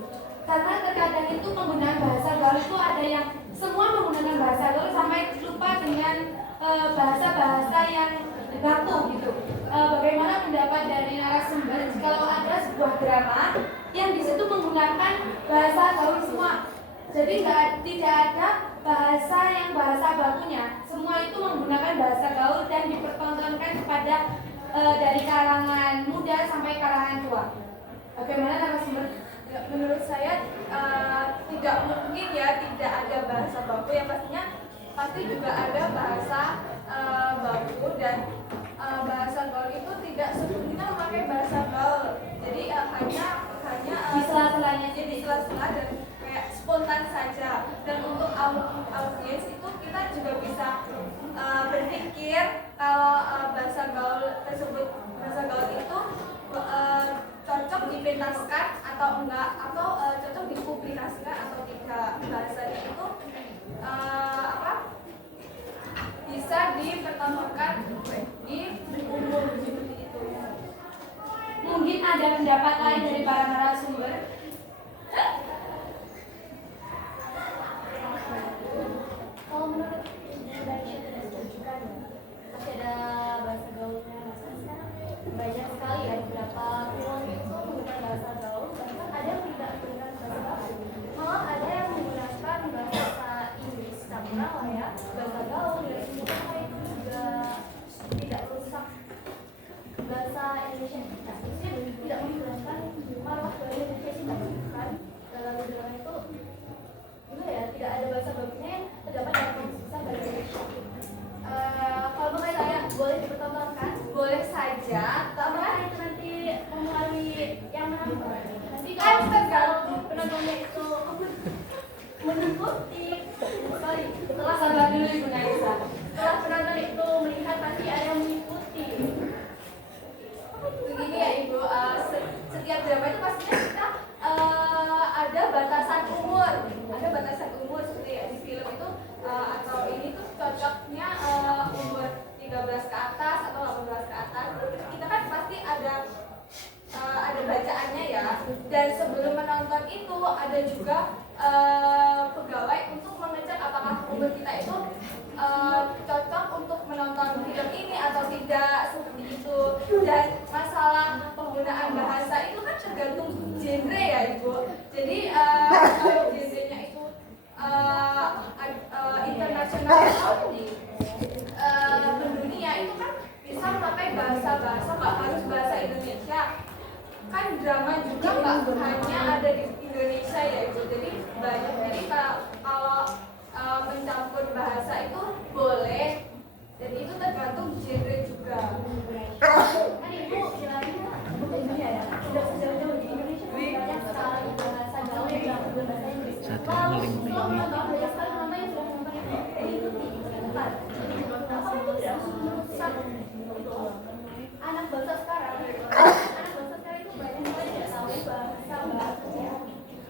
Karena terkadang itu penggunaan bahasa gaul itu ada yang semua menggunakan bahasa gaul sampai lupa dengan bahasa-bahasa yang baku gitu. Bagaimana pendapat dari narasumber kalau ada sebuah drama yang di situ menggunakan bahasa gaul semua? Jadi tidak ada bahasa yang bahasa bakunya. Semua itu menggunakan bahasa gaul dan dipertontonkan kepada dari kalangan muda sampai kalangan tua. Bagaimana narasumber? Ya, menurut saya tidak mungkin ya tidak ada bahasa baku, yang pastinya pasti juga ada bahasa baku, dan bahasa gaul itu tidak sepenuhnya memakai bahasa gaul. Jadi hanya Di sela-selanya jadi sela-sela dan saja. Dan untuk audiens itu kita juga bisa berpikir kalau bahasa gaul tersebut, bahasa gaul itu cocok dipentaskan atau enggak, atau cocok dipublikasikan atau tidak. Bahasanya itu bisa dipertontonkan di umum seperti itu. Mungkin ada pendapat lain dari para narasumber. Kalau menurut Indonesia tidak setuju kan masih ada bahasa gaulnya, sekarang banyak sekali ya beberapa film itu menggunakan bahasa gaul, bahkan ada yang tidak menggunakan bahasa gaul, malah ada yang menggunakan bahasa Inggris karena lah ya bahasa gaul dari semuanya itu juga tidak merusak bahasa Indonesia kita, maksudnya tidak menghilangkan marwah bahasa Indonesia kita kan. Dalam drama itu juga ya tidak ada bahasa bagusnya yang terdapat dalam bahasa Indonesia. Kalau menurut saya boleh dipertontonkan, Boleh saja, karena itu nanti mempengaruhi yang menonton. Nanti Kan kalau penontonnya itu mengikuti, setelah Sabar dulu Ibu Naisa. setelah penonton itu melihat pasti ada yang mengikuti. begini ya Ibu, setiap drama itu pastinya kita ada batasan umur, seperti di film itu atau ini tuh cocoknya umur 13 ke atas atau 18 ke atas. Kita kan pasti ada bacaannya ya. Dan sebelum menonton itu ada juga pegawai untuk mengecek apakah umur kita itu cocok untuk menonton film ini atau tidak, seperti itu. Dan masalah penggunaan bahasa itu kan tergantung genre ya Ibu. Jadi kalau genrenya itu internasional atau pendunia itu kan bisa memakai bahasa-bahasa, nggak harus bahasa Indonesia. Kan drama juga nggak hanya ada di Indonesia ya Ibu. Jadi banyak, jadi kalau mencampur bahasa itu boleh. Jadi itu tergantung genre juga. Kan ibu bilangnya dunia ya, tidak sejauh-jauh di Indonesia banyak sekali bahasa gaul yang dicampur dengan bahasa Inggris. Lalu kalau menonton banyak sekali nama yang sudah menonton itu mengikuti tepat. Apa itu tidak merusak anak bangsa sekarang? Anak bangsa sekarang itu banyak sekali tidak tahu bahasa-bahasa.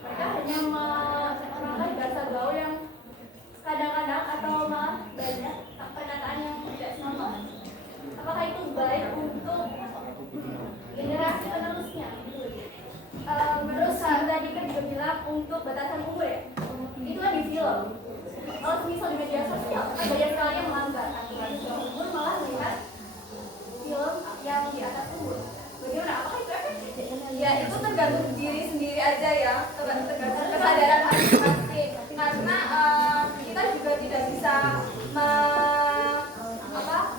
Mereka hanya menggunakan bahasa gaul yang kadang-kadang atau malah banyak penataan yang tidak sama. Apakah itu baik untuk generasi penerusnya? Menurut saya tadi kan juga bilang untuk batasan umur ya. Itu kan di film. Kalau misal di media sosial kan banyak sekali yang melanggar aturan umur, malah melihat film yang di atas umur. Bagaimana? Apakah itu efektif? Ya itu tergantung diri sendiri aja ya, tergantung kesadaran masing-masing. Karena kita juga tidak bisa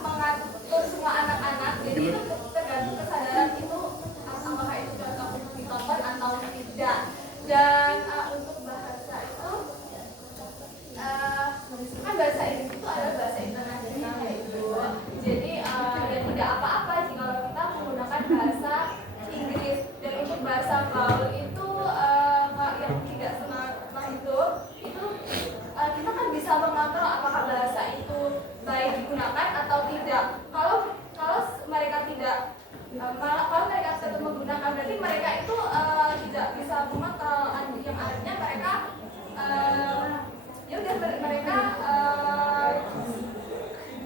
mengatur semua anak-anak. Jadi itu tergantung kesadaran itu, apakah itu cocok untuk ditonton atau tidak. Dan untuk bahasa itu kan bahasa Inggris itu adalah bahasa internasional ya Ibu. Jadi ya tidak apa-apa jika kita menggunakan bahasa Inggris. Dan untuk bahasa gaul itu yang tidak semata itu kita kan bisa mengontrol apakah bahasa itu baik digunakan atau tidak. Kalau mereka tidak kalau mereka tetap menggunakan, berarti mereka itu tidak bisa mengontrol, yang artinya mereka ya udah mereka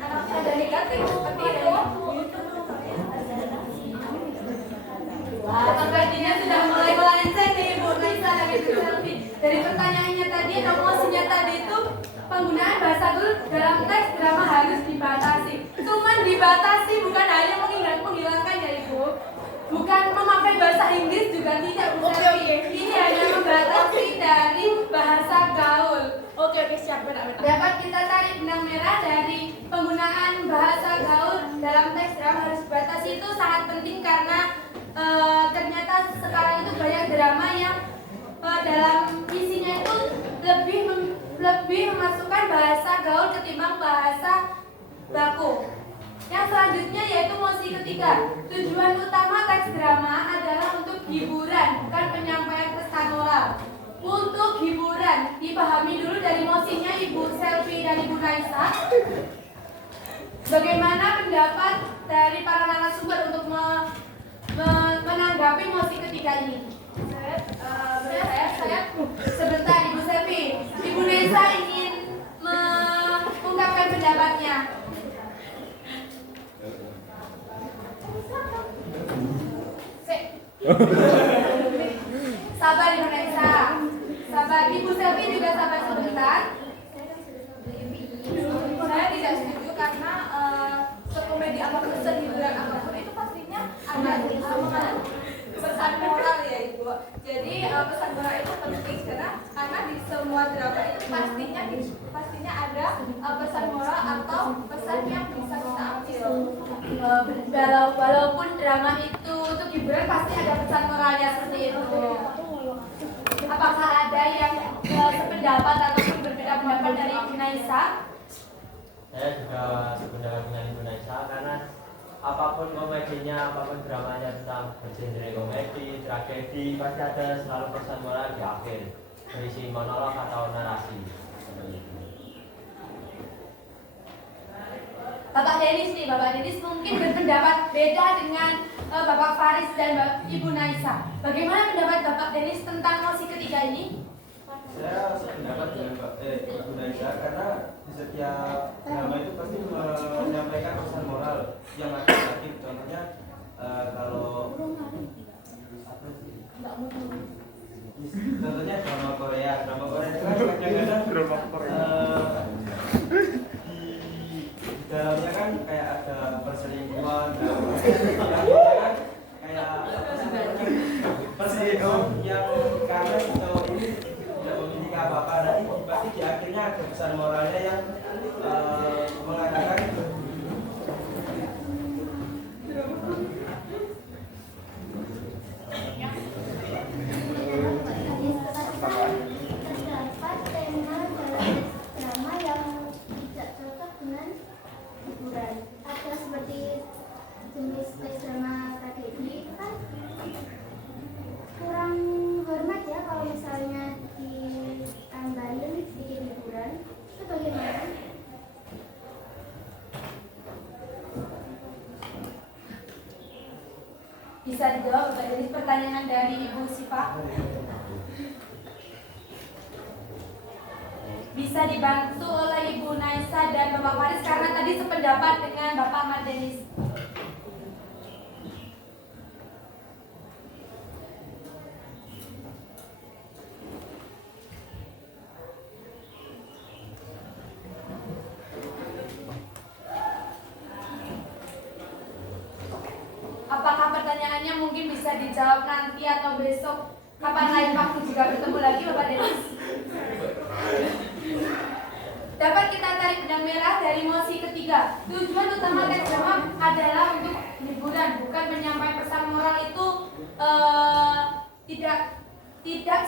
ada negatif seperti itu. Wah, sepertinya sudah mulai melenceng nih Ibu Naisa dan Ibu Selvi. Dari pertanyaannya tadi, emosinya tadi itu penggunaan bahasa gaul dalam teks drama harus dibatasi. Cuman dibatasi bukan hanya menghilangkan ya Ibu. Bukan memakai bahasa Inggris juga tidak Bu Selvi. Ini hanya membatasi dari bahasa gaul. Oke, siap, benar. Dapat kita tarik benang merah dari penggunaan bahasa gaul dalam teks drama harus dibatasi itu sangat penting karena ternyata sekarang itu banyak drama yang dalam isinya itu lebih memasukkan bahasa gaul ketimbang bahasa baku. Yang selanjutnya yaitu mosi ketiga. Tujuan utama teks drama adalah untuk hiburan, bukan penyampaian pesan moral. Untuk hiburan, dipahami dulu dari mosinya Ibu Selvi dan Ibu Raisa. Bagaimana pendapat dari para narasumber untuk menanggapi mosi ketiga ini? Saya sebentar Ibu Selvi. Ibu Nesa ingin mengungkapkan pendapatnya. Sabar Ibu Nesa. Sabar. Ibu Selvi juga sabar sebentar. Saya tidak setuju karena sekomedi apapun, sehiburan apapun itu pastinya ada mengandung pesan moral ya Ibu. Jadi pesan moral itu penting karena di semua drama itu pastinya ada pesan moral atau pesan yang bisa kita ambil. Walaupun drama itu untuk hiburan pasti ada pesan moralnya seperti itu. Apakah ada yang sependapat ataupun berbeda pendapat dari Ibu Naisa? Saya juga sependapat dengan Ibu Naisa karena apapun komedinya, apapun dramanya tentang bergenre komedi, tragedi, pasti ada selalu pesan moral di akhir, berisi monolog atau narasi. Bapak Denis mungkin berpendapat beda dengan Bapak Faris dan Ibu Naisa. Bagaimana pendapat Bapak Denis tentang mosi ketiga ini? Saya sependapat dengan Ibu Naisa karena di setiap drama itu pasti menyampaikan pesan moral yang akhir. Contohnya kalau contohnya drama Korea itu kan kadang-kadang di dalamnya kan kayak ada perselingkuhan, kan kayak perselingkuhan yang karena cowok ini tidak memiliki apa-apa. Nah ini pasti di akhirnya ada pesan moralnya yang mengatakan Terdapat tema dalam drama yang tidak cocok dengan hiburan. Ada seperti jenis drama tragedi itu kan kurang hormat ya kalau misalnya ditambahin bikin hiburan. Itu bagaimana? Bisa dijawab Bapak Denis pertanyaan dari Ibu Siva? Bisa dibantu oleh Ibu Naisa dan Bapak Faris karena tadi sependapat dengan Bapak Ahmad Denis. Apakah pertanyaannya mungkin bisa dijawab nanti atau besok? Kapan lain waktu juga bertemu lagi Bapak Denis? Dapat kita tarik benang merah dari mosi ketiga. Tujuan utama teks drama adalah untuk hiburan, bukan menyampaikan pesan moral. Itu tidak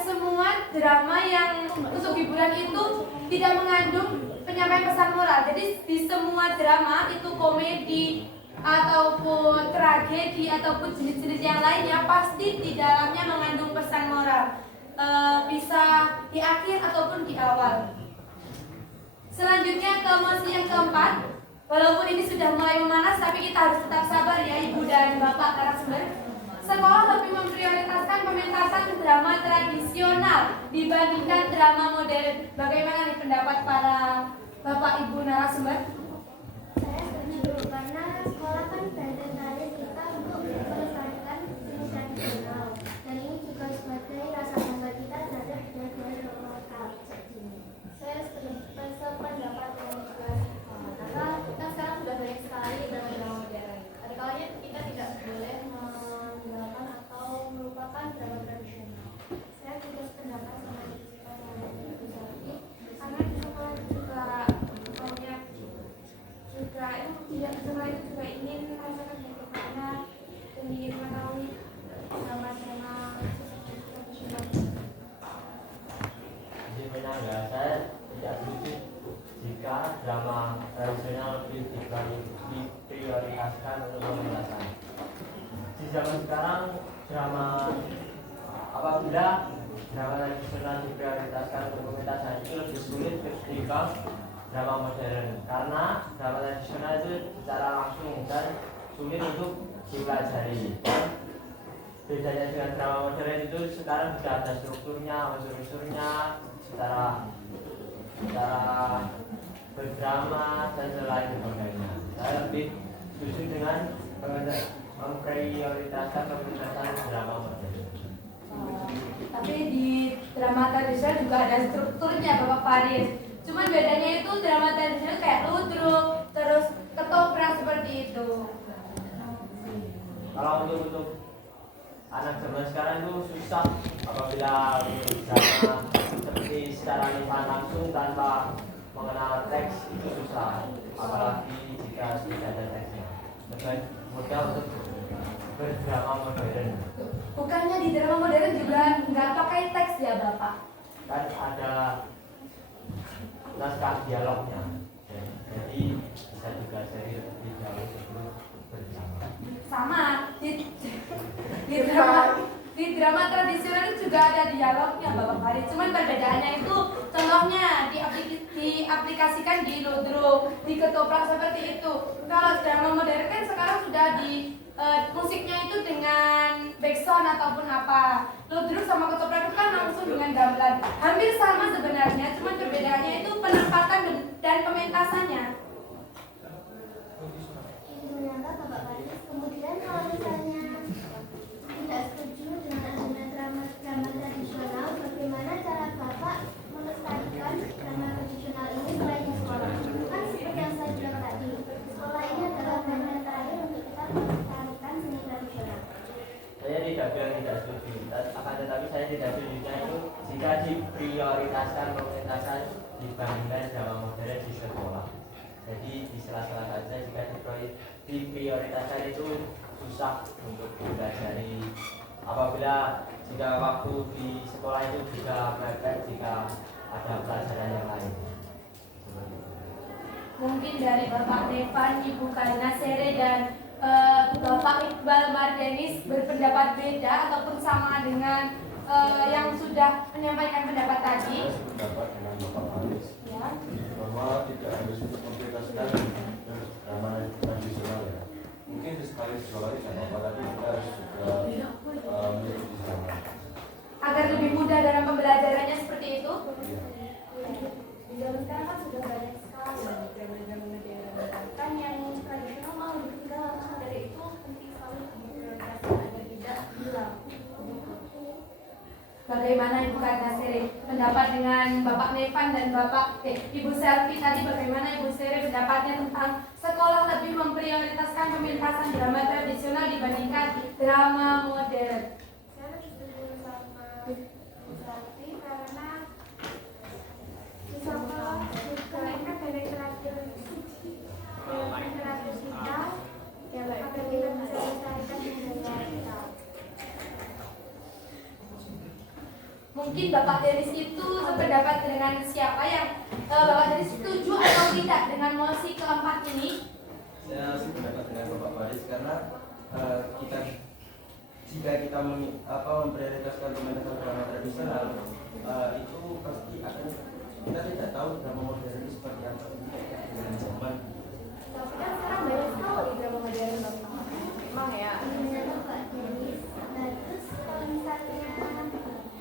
semua drama yang untuk hiburan itu tidak mengandung penyampaian pesan moral. Jadi di semua drama itu komedi ataupun tragedi ataupun jenis-jenis yang lainnya pasti di dalamnya mengandung pesan moral. Bisa di akhir ataupun di awal. Selanjutnya ke mosi yang keempat. Walaupun ini sudah mulai memanas, tapi kita harus tetap sabar ya Ibu dan Bapak narasumber. Sekolah lebih memprioritaskan pementasan drama tradisional dibandingkan drama modern. Bagaimana nih pendapat para Bapak Ibu narasumber? Saya setuju karena sekolah kan berintensif kita untuk melestarikan seni tradisional dan ini juga sebagai rasa bangga kita terhadap budaya lokal. Saya sependapat dengan juga karena kita sekarang sudah banyak sekali drama-drama modern. Ada kalanya kita tidak boleh meninggalkan atau melupakan drama tradisional. Saya juga sependapat sama Ibu Sofi karena di sekolah juga maunya juga sekolah itu juga ingin merasakan bagaimana dan ingin mengetahui drama-drama tradisional. Jadi menangga saya tidak setuju jika drama tradisional lebih diprioritaskan untuk pementasan. Di zaman sekarang drama apabila drama tradisional diprioritaskan untuk pementasan itu lebih sulit ketimbang drama modern, karena drama tradisional itu secara langsung dan sulit untuk dipelajari. Bedanya dengan drama modern itu sekarang sudah ada strukturnya, unsur-unsurnya, secara berdrama dan selain sebagainya. Saya lebih setuju dengan memprioritaskan pementasan drama modern. Tapi di drama tradisional juga ada strukturnya Bapak Faris. Cuman bedanya itu drama tradisional kayak ludruk, terus ketoprak seperti itu. Kalau untuk anak zaman sekarang itu susah apabila drama seperti secara lisan langsung tanpa mengenal teks itu susah, apalagi jika tidak ada teksnya. Lebih mudah untuk berdrama modern. Bukannya di drama modern juga nggak pakai teks ya Bapak? Kan ada naskah dialognya, jadi bisa juga seri lebih jauh sebelum berdrama. Sama di drama tradisional itu juga ada dialognya Bapak Faris. Cuman perbedaannya itu contohnya diaplikasikan di ludruk, di ketoprak seperti itu. Kalau drama modern kan sekarang sudah di musiknya itu dengan backsound ataupun apa. Ludruk sama ketoprak itu kan langsung dengan gamelan. Hampir sama sebenarnya, cuman perbedaannya itu penempatan dan pementasannya. Menangkap Bapak Faris. Kemudian kalau misalnya tidak setuju dengan adanya drama tradisional, bagaimana cara Bapak melestarikan drama tradisional ini selain di sekolah? Kan seperti yang saya bilang tadi, sekolah ini adalah bagian terakhir untuk kita melestarikan seni tradisional. Saya tidak bilang tidak setuju, akan tetapi saya tidak setujunya itu jika diprioritaskan pementasan dibandingkan drama modern di sekolah. Jadi di sela-sela saja jika diprioritaskan itu susah untuk dipelajari. Apabila jika waktu di sekolah itu juga mepet jika ada pelajaran yang lain. Mungkin dari Bapak Nevan, Ibu Karina Sere dan Bapak Iqbal Mardenis berpendapat beda ataupun sama dengan yang sudah menyampaikan pendapat tadi. Pendapat dengan Bapak Faris Ya. bahwa tidak harus untuk memprioritaskan drama tradisional ya. Mungkin sekali sekolah ini sama apa, tapi kita harus juga mengikuti drama. Agar lebih mudah dalam pembelajarannya seperti itu. Iya. Di zaman sekarang kan sudah banyak sekali kan yang tradisional mau ditinggal, maka dari itu penting sekali diprioritaskan agar tidak hilang. Bagaimana Ibu Karina Sere pendapat dengan Bapak Nevan dan Ibu Selvi tadi, bagaimana Ibu Sere pendapatnya tentang sekolah lebih memprioritaskan pementasan drama tradisional dibandingkan drama modern? Saya lebih setuju sama Selvi karena di sekolah juga kan ada literatur kita agar kita bisa melestarikan budaya kita. Mungkin Bapak Denis itu sependapat dengan siapa yang Bapak Denis setuju atau tidak dengan mosi keempat ini? Saya sependapat dengan Bapak Faris karena jika kita memprioritaskan pementasan drama tradisional itu pasti akan kita tidak tahu drama modern itu seperti apa dengan zaman. Tapi kan sekarang banyak sekali drama modern Bapak. Emang ya. Menurut Pak Denis, nah terus kalau misalnya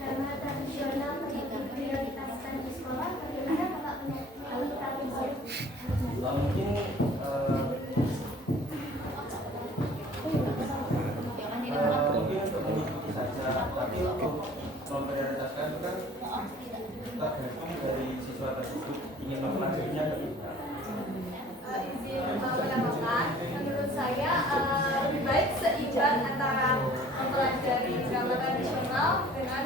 drama tradisional diprioritaskan di sekolah, bagaimana Bapak menyikapinya? Mungkin mungkin untuk mengikuti saja, tapi untuk memprioritaskan itu kan tergantung dari siswa tersebut ingin mempelajarinya atau tidak. Izin menambahkan, menurut saya lebih baik seimbang antara mempelajari drama tradisional dengan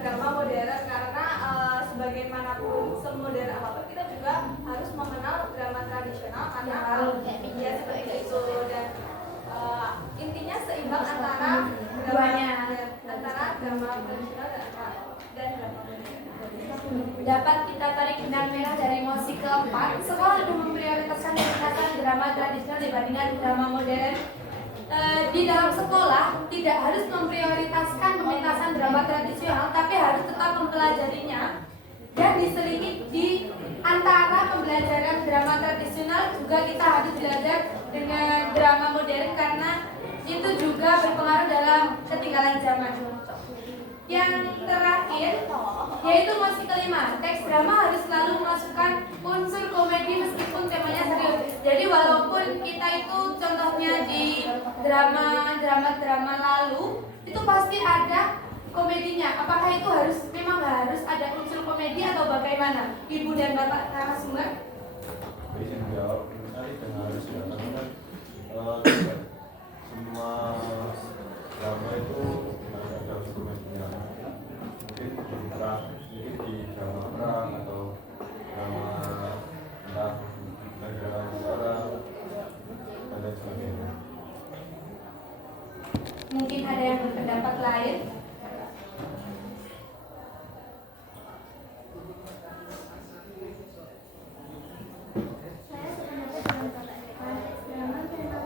drama modern, karena sebagaimanapun semodern apapun kita juga harus mengenal drama tradisional karena ya seperti itu, dan intinya seimbang antara drama tradisional dan drama modern. Dapat kita tarik benang merah dari mosi keempat, sekolah lebih memprioritaskan pementasan drama tradisional dibandingkan drama modern. di dalam sekolah tidak harus memprioritaskan pementasan drama tradisional, tapi harus tetap mempelajarinya. Dan diselingi di antara pembelajaran drama tradisional juga kita harus belajar dengan drama modern, karena itu juga berpengaruh dalam ketinggalan zaman. Yang terakhir yaitu mosi kelima, teks drama harus selalu memasukkan unsur komedi meskipun temanya serius. Jadi walaupun kita itu contohnya di drama lalu itu pasti ada komedinya. Apakah itu memang harus ada unsur komedi atau bagaimana, Ibu dan Bapak narasumber? Bisa dijawab, misalnya dengan harus ya, karena semua drama itu harus ada unsur komedinya. Mungkin di drama perang atau drama tentang negara dan lain sebagainya. Mungkin ada yang berpendapat lain. Saya sependapat dengan Bapak Evan, teks drama memang kita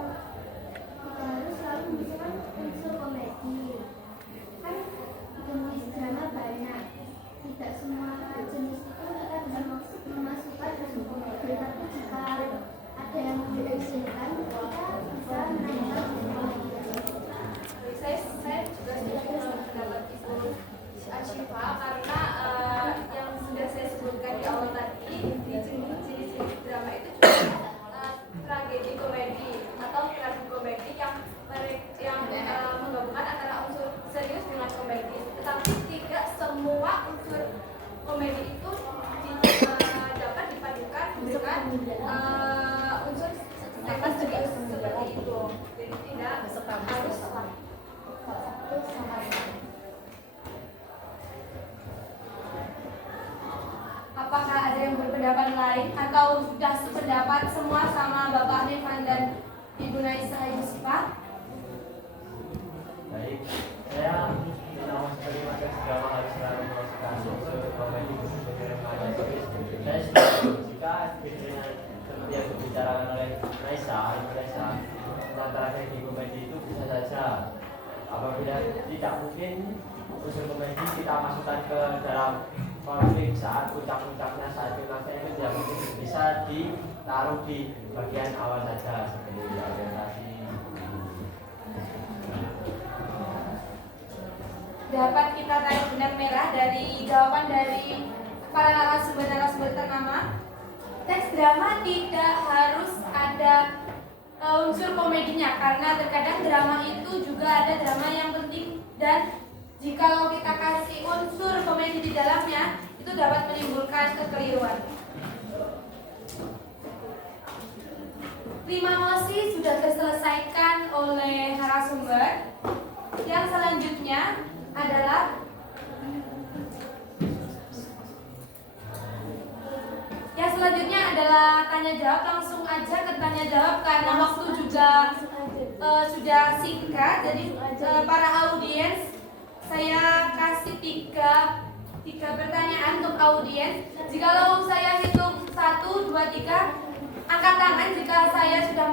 harus selalu memasukkan unsur komedi. Kan jenis drama banyak, tidak semua jenis itu kita bisa memasukkan unsur komedi. Tapi jika ada yang diusulkan, kita bisa menaikkan unsur komedi. Saya juga setuju dengan pendapat Ibu Ashifa, karena yang sudah saya sebutkan di awal tadi, di jenis drama itu juga tragedi komedi atau tragikomedi yang menggabungkan antara unsur serius dengan komedi. Tetapi tidak semua unsur komedi itu dapat dipadukan dengan unsur serius seperti itu. Jadi tidak harus Apakah ada yang berpendapat lain atau sudah sependapat semua sama Bapak Rifan dan Ibu Naisa Yusfa? Baik, saya tidak menerima teks drama harus selalu memasukkan unsur komedi meskipun ada serius. Saya setuju jika dengan seperti yang dibicarakan oleh Naisa tentang tragedi komedi itu bisa saja apabila tidak mungkin unsur komedi kita masukkan ke dalam konflik saat puncak-puncaknya, saat klimaksnya, itu tidak mungkin, bisa ditaruh di bagian awal saja seperti orientasi. Dapat kita tarik benang merah dari jawaban dari para narasumber ternama. Teks drama tidak harus ada unsur komedinya, karena terkadang drama itu juga ada drama yang penting, dan jikalau kita kasih unsur komedi di dalamnya itu dapat menimbulkan kekeliruan. 5 mosi sudah terselesaikan oleh narasumber. Yang selanjutnya adalah tanya jawab. Langsung aja ke tanya jawab karena waktu juga sudah singkat. Jadi para audiens, saya kasih tiga pertanyaan untuk audiens. Jikalau saya hitung 1, 2, 3, angkat tangan jika saya sudah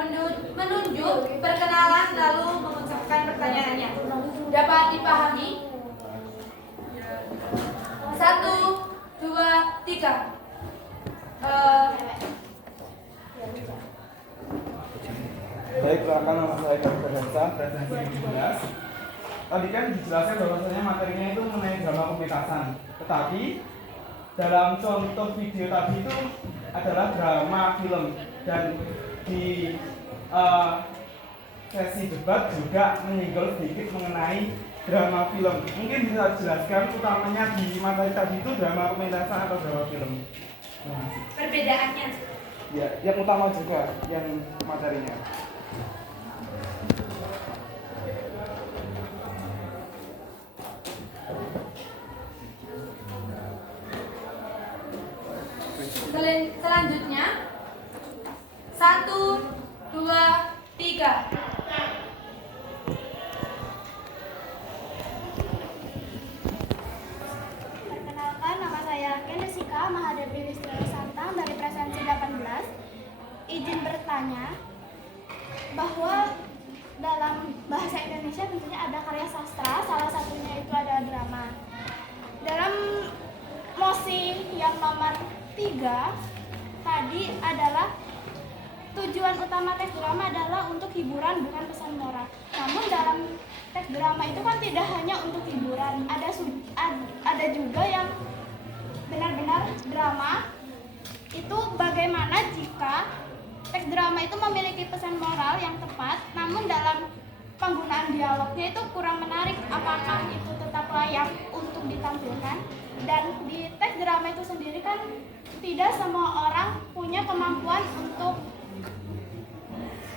menunjuk, perkenalan lalu mengucapkan pertanyaannya. Dapat dipahami? 1, 2, 3. Baik, perkenalkan nama saya Dr. Hansa, presensi 17. Tadi kan dijelaskan bahwasanya materinya itu mengenai drama pementasan. Tetapi dalam contoh video tadi itu adalah drama film, dan di sesi debat juga menyinggung sedikit mengenai drama film. Mungkin bisa dijelaskan utamanya di materi tadi itu drama pementasan atau drama film. Perbedaannya? Ya, yang utama juga yang materinya. Selanjutnya 1, 2, 3. Perkenalkan, nama saya Kenesika Mahadevi Wisnu Santang dari presensi 18. Izin bertanya bahwa dalam dalam bahasa Indonesia tentunya ada karya sastra, salah satunya itu ada drama. Dalam mosi yang nomor 3 tadi adalah tujuan utama teks drama adalah untuk hiburan bukan pesan moral. Namun dalam teks drama itu kan tidak hanya untuk hiburan, ada juga yang benar-benar drama. Itu bagaimana jika teks drama itu memiliki pesan moral yang tepat, namun dalam penggunaan dialognya itu kurang menarik, apakah itu tetap layak untuk ditampilkan? Dan di teks drama itu sendiri kan tidak semua orang punya kemampuan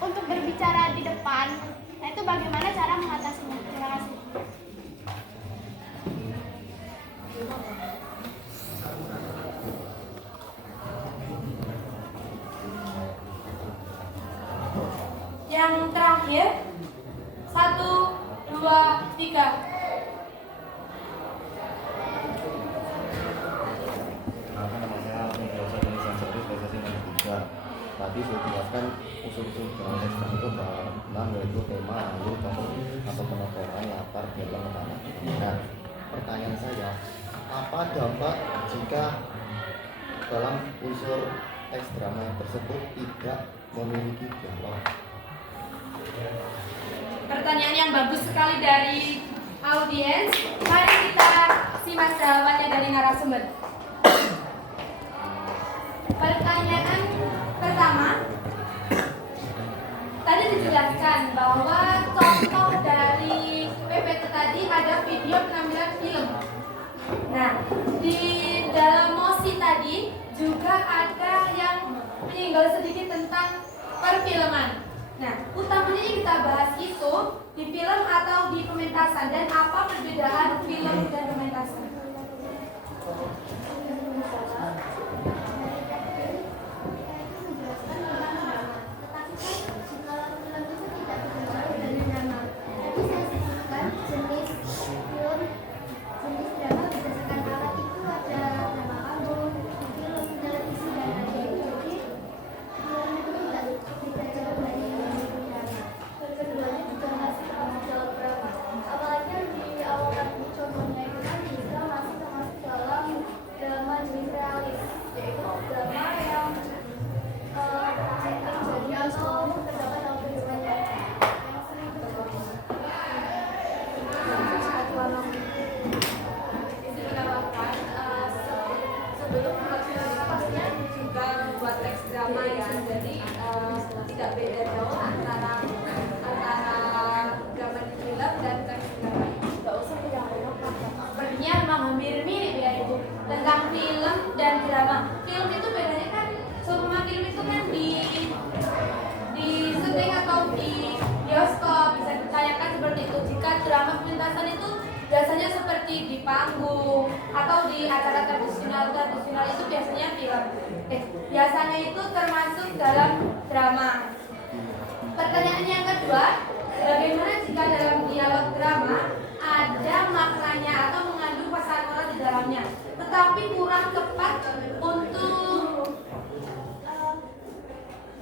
untuk berbicara di depan. Nah, itu bagaimana cara mengatasinya? Terima kasih. Yang terakhir, 1, 2, 3. Nama saya Mendoza dari Sansari Spesiasi Indonesia. Tadi saya jelaskan usul-usul dalam teks drama itu enam, yaitu tema, alur, tokoh atau penokohan, latar, belakang, utama. Nah, pertanyaan saya, apa dampak jika dalam unsur teks drama tersebut tidak memiliki dialog? Pertanyaan yang bagus sekali dari audiens. Mari kita simak jawabannya dari narasumber. Pertanyaan pertama, tadi dijelaskan bahwa contoh dari PPT tadi ada video penampilan film. Nah, di dalam mosi tadi juga ada yang menyinggung sedikit tentang perfilman. Nah, utamanya yang kita bahas itu di film atau di pementasan, dan apa perbedaan film dan pementasan. Tidak beda jauh antara drama di film dan teks drama. Tidak usah sepertinya memang hampir mirip ya itu tentang film dan drama. Film itu bedanya kan, semua film itu kan di syuting atau di bioskop bisa ditayangkan seperti itu. Jika drama pementasan itu biasanya seperti di panggung atau di acara tradisional itu biasanya film. Biasanya itu termasuk dalam drama. Pertanyaan yang kedua, bagaimana jika dalam dialog drama ada maknanya atau mengandung pesan moral di dalamnya, tetapi kurang tepat untuk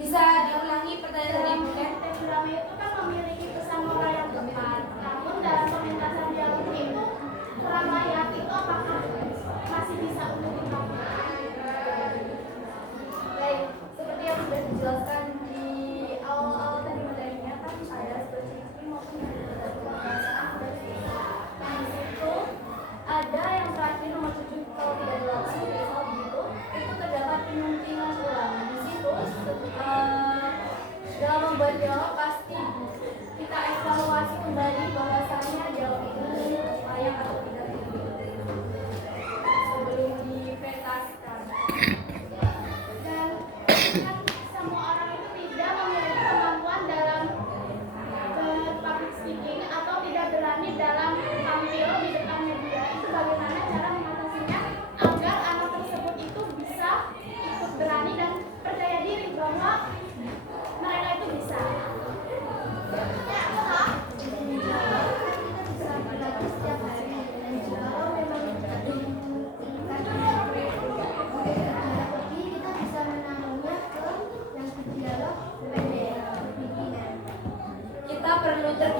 bisa diulangi pertanyaan tadi mungkin? Drama itu kan memiliki pesan moral yang tepat, namun dalam pementasan dialog itu kurang layak. Itu apakah masih bisa untuk ditampilkan? Baik, seperti yang sudah dijelaskan di awal-awal tadi materinya kan ada spesifik maupun perasaan dan nah, di situ ada yang terakhir nomor 7 kalau tidak dilakukan misal begitu itu terdapat penyuntingan ulang. Di situ dalam membuat dialog pasti kita evaluasi kembali bahwasannya dialog ini layak atau tidak sebelum dipentaskan. Dan kan semua orang itu tidak memiliki kemampuan dalam public speaking atau tidak berani dalam tampil di depan media. Itu bagaimana cara mengatasinya agar anak tersebut itu bisa ikut berani dan percaya diri bahwa mereka itu bisa.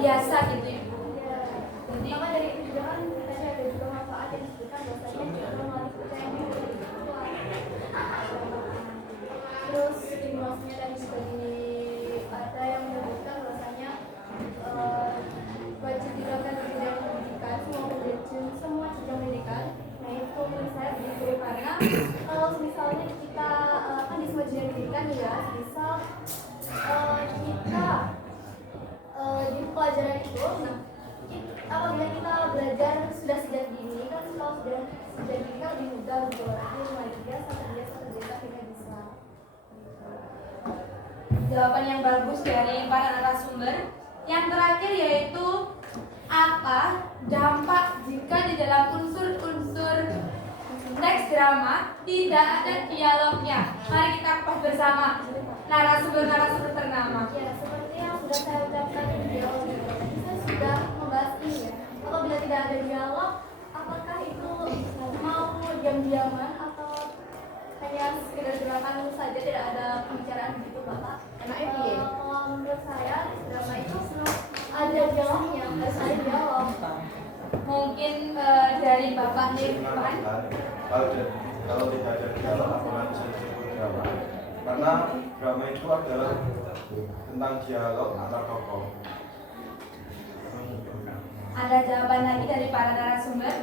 biasa gitu Ibu. Jadi Maka dari itu juga kan tadi ada juga manfaat yang disebutkan bahwasanya juga melalui kepercayaan yang dari spiritual. Terus stimulasinya tadi juga ada yang menyebutkan bahwasanya wajib dilakukan di bidang pendidikan semua jenjang pendidikan. Nah itu menurut saya begitu karena kalau misalnya kita kan di semua jenjang pendidikan ya, misal kita di pelajaran itu, nah apabila kita belajar sudah sejak dini kan kalau sudah sejak dini kan lebih mudah gitu orangnya lumayan biasa terbiasa kita bisa. jawaban yang bagus dari para narasumber. Yang terakhir yaitu apa dampak jika di dalam unsur-unsur teks drama tidak ada dialognya. Mari kita kupas bersama narasumber-narasumber ternama. Ya seperti yang sudah saya ucapkan di awal video tadi, saya sudah membahas ini ya. Apabila tidak ada dialog, apakah itu mau diam-diaman atau hanya sekedar gerakan saja, tidak ada pembicaraan gitu Bapak? Kalau menurut saya drama itu ada dialognya, harus ada dialog. Mungkin dari Bapak Nirwan. Kalau tidak ada dialog, aku bisa disebut drama. Karena drama itu adalah tentang dialog antar tokoh. Ada jawaban lagi dari para narasumber?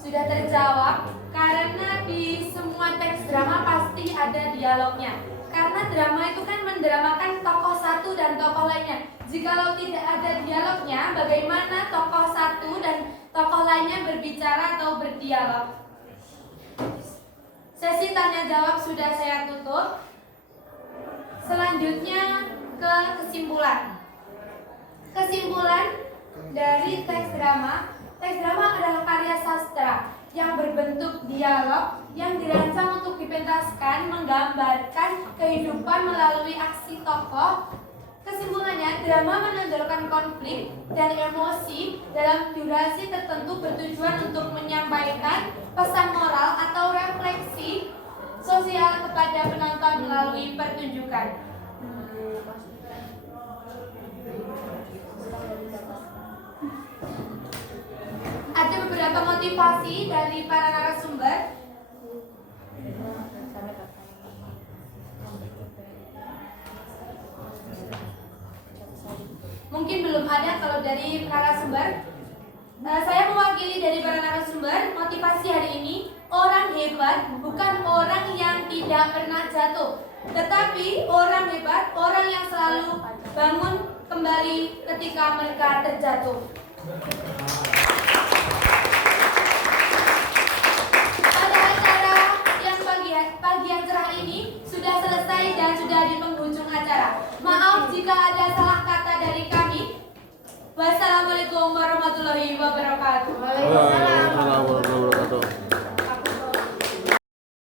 Sudah terjawab karena di semua teks drama pasti ada dialognya. Karena drama itu kan mendramakan tokoh satu dan tokoh lainnya. Jikalau tidak ada dialognya, bagaimana tokoh satu dan tokoh lainnya berbicara atau berdialog? Sesi tanya jawab sudah saya tutup. Selanjutnya ke kesimpulan. Kesimpulan dari teks drama. Teks drama adalah karya sastra yang berbentuk dialog yang dirancang untuk dipentaskan, menggambarkan kehidupan melalui aksi tokoh. Kesimpulannya, drama menonjolkan konflik dan emosi dalam durasi tertentu bertujuan untuk menyampaikan pesan moral atau refleksi sosial kepada penonton melalui pertunjukan. Ada beberapa motivasi dari para narasumber. Mungkin belum ada kalau dari narasumber. Saya mewakili dari para narasumber. Motivasi hari ini, orang hebat bukan orang yang tidak pernah jatuh, tetapi orang hebat, orang yang selalu bangun kembali ketika mereka terjatuh. Pada acara yang pagi yang cerah ini sudah selesai dan sudah di penghujung acara. Maaf jika ada salah kata dari kami. Wassalamualaikum warahmatullahi wabarakatuh. Waalaikumsalam. Waalaikumsalam warahmatullahi wabarakatuh.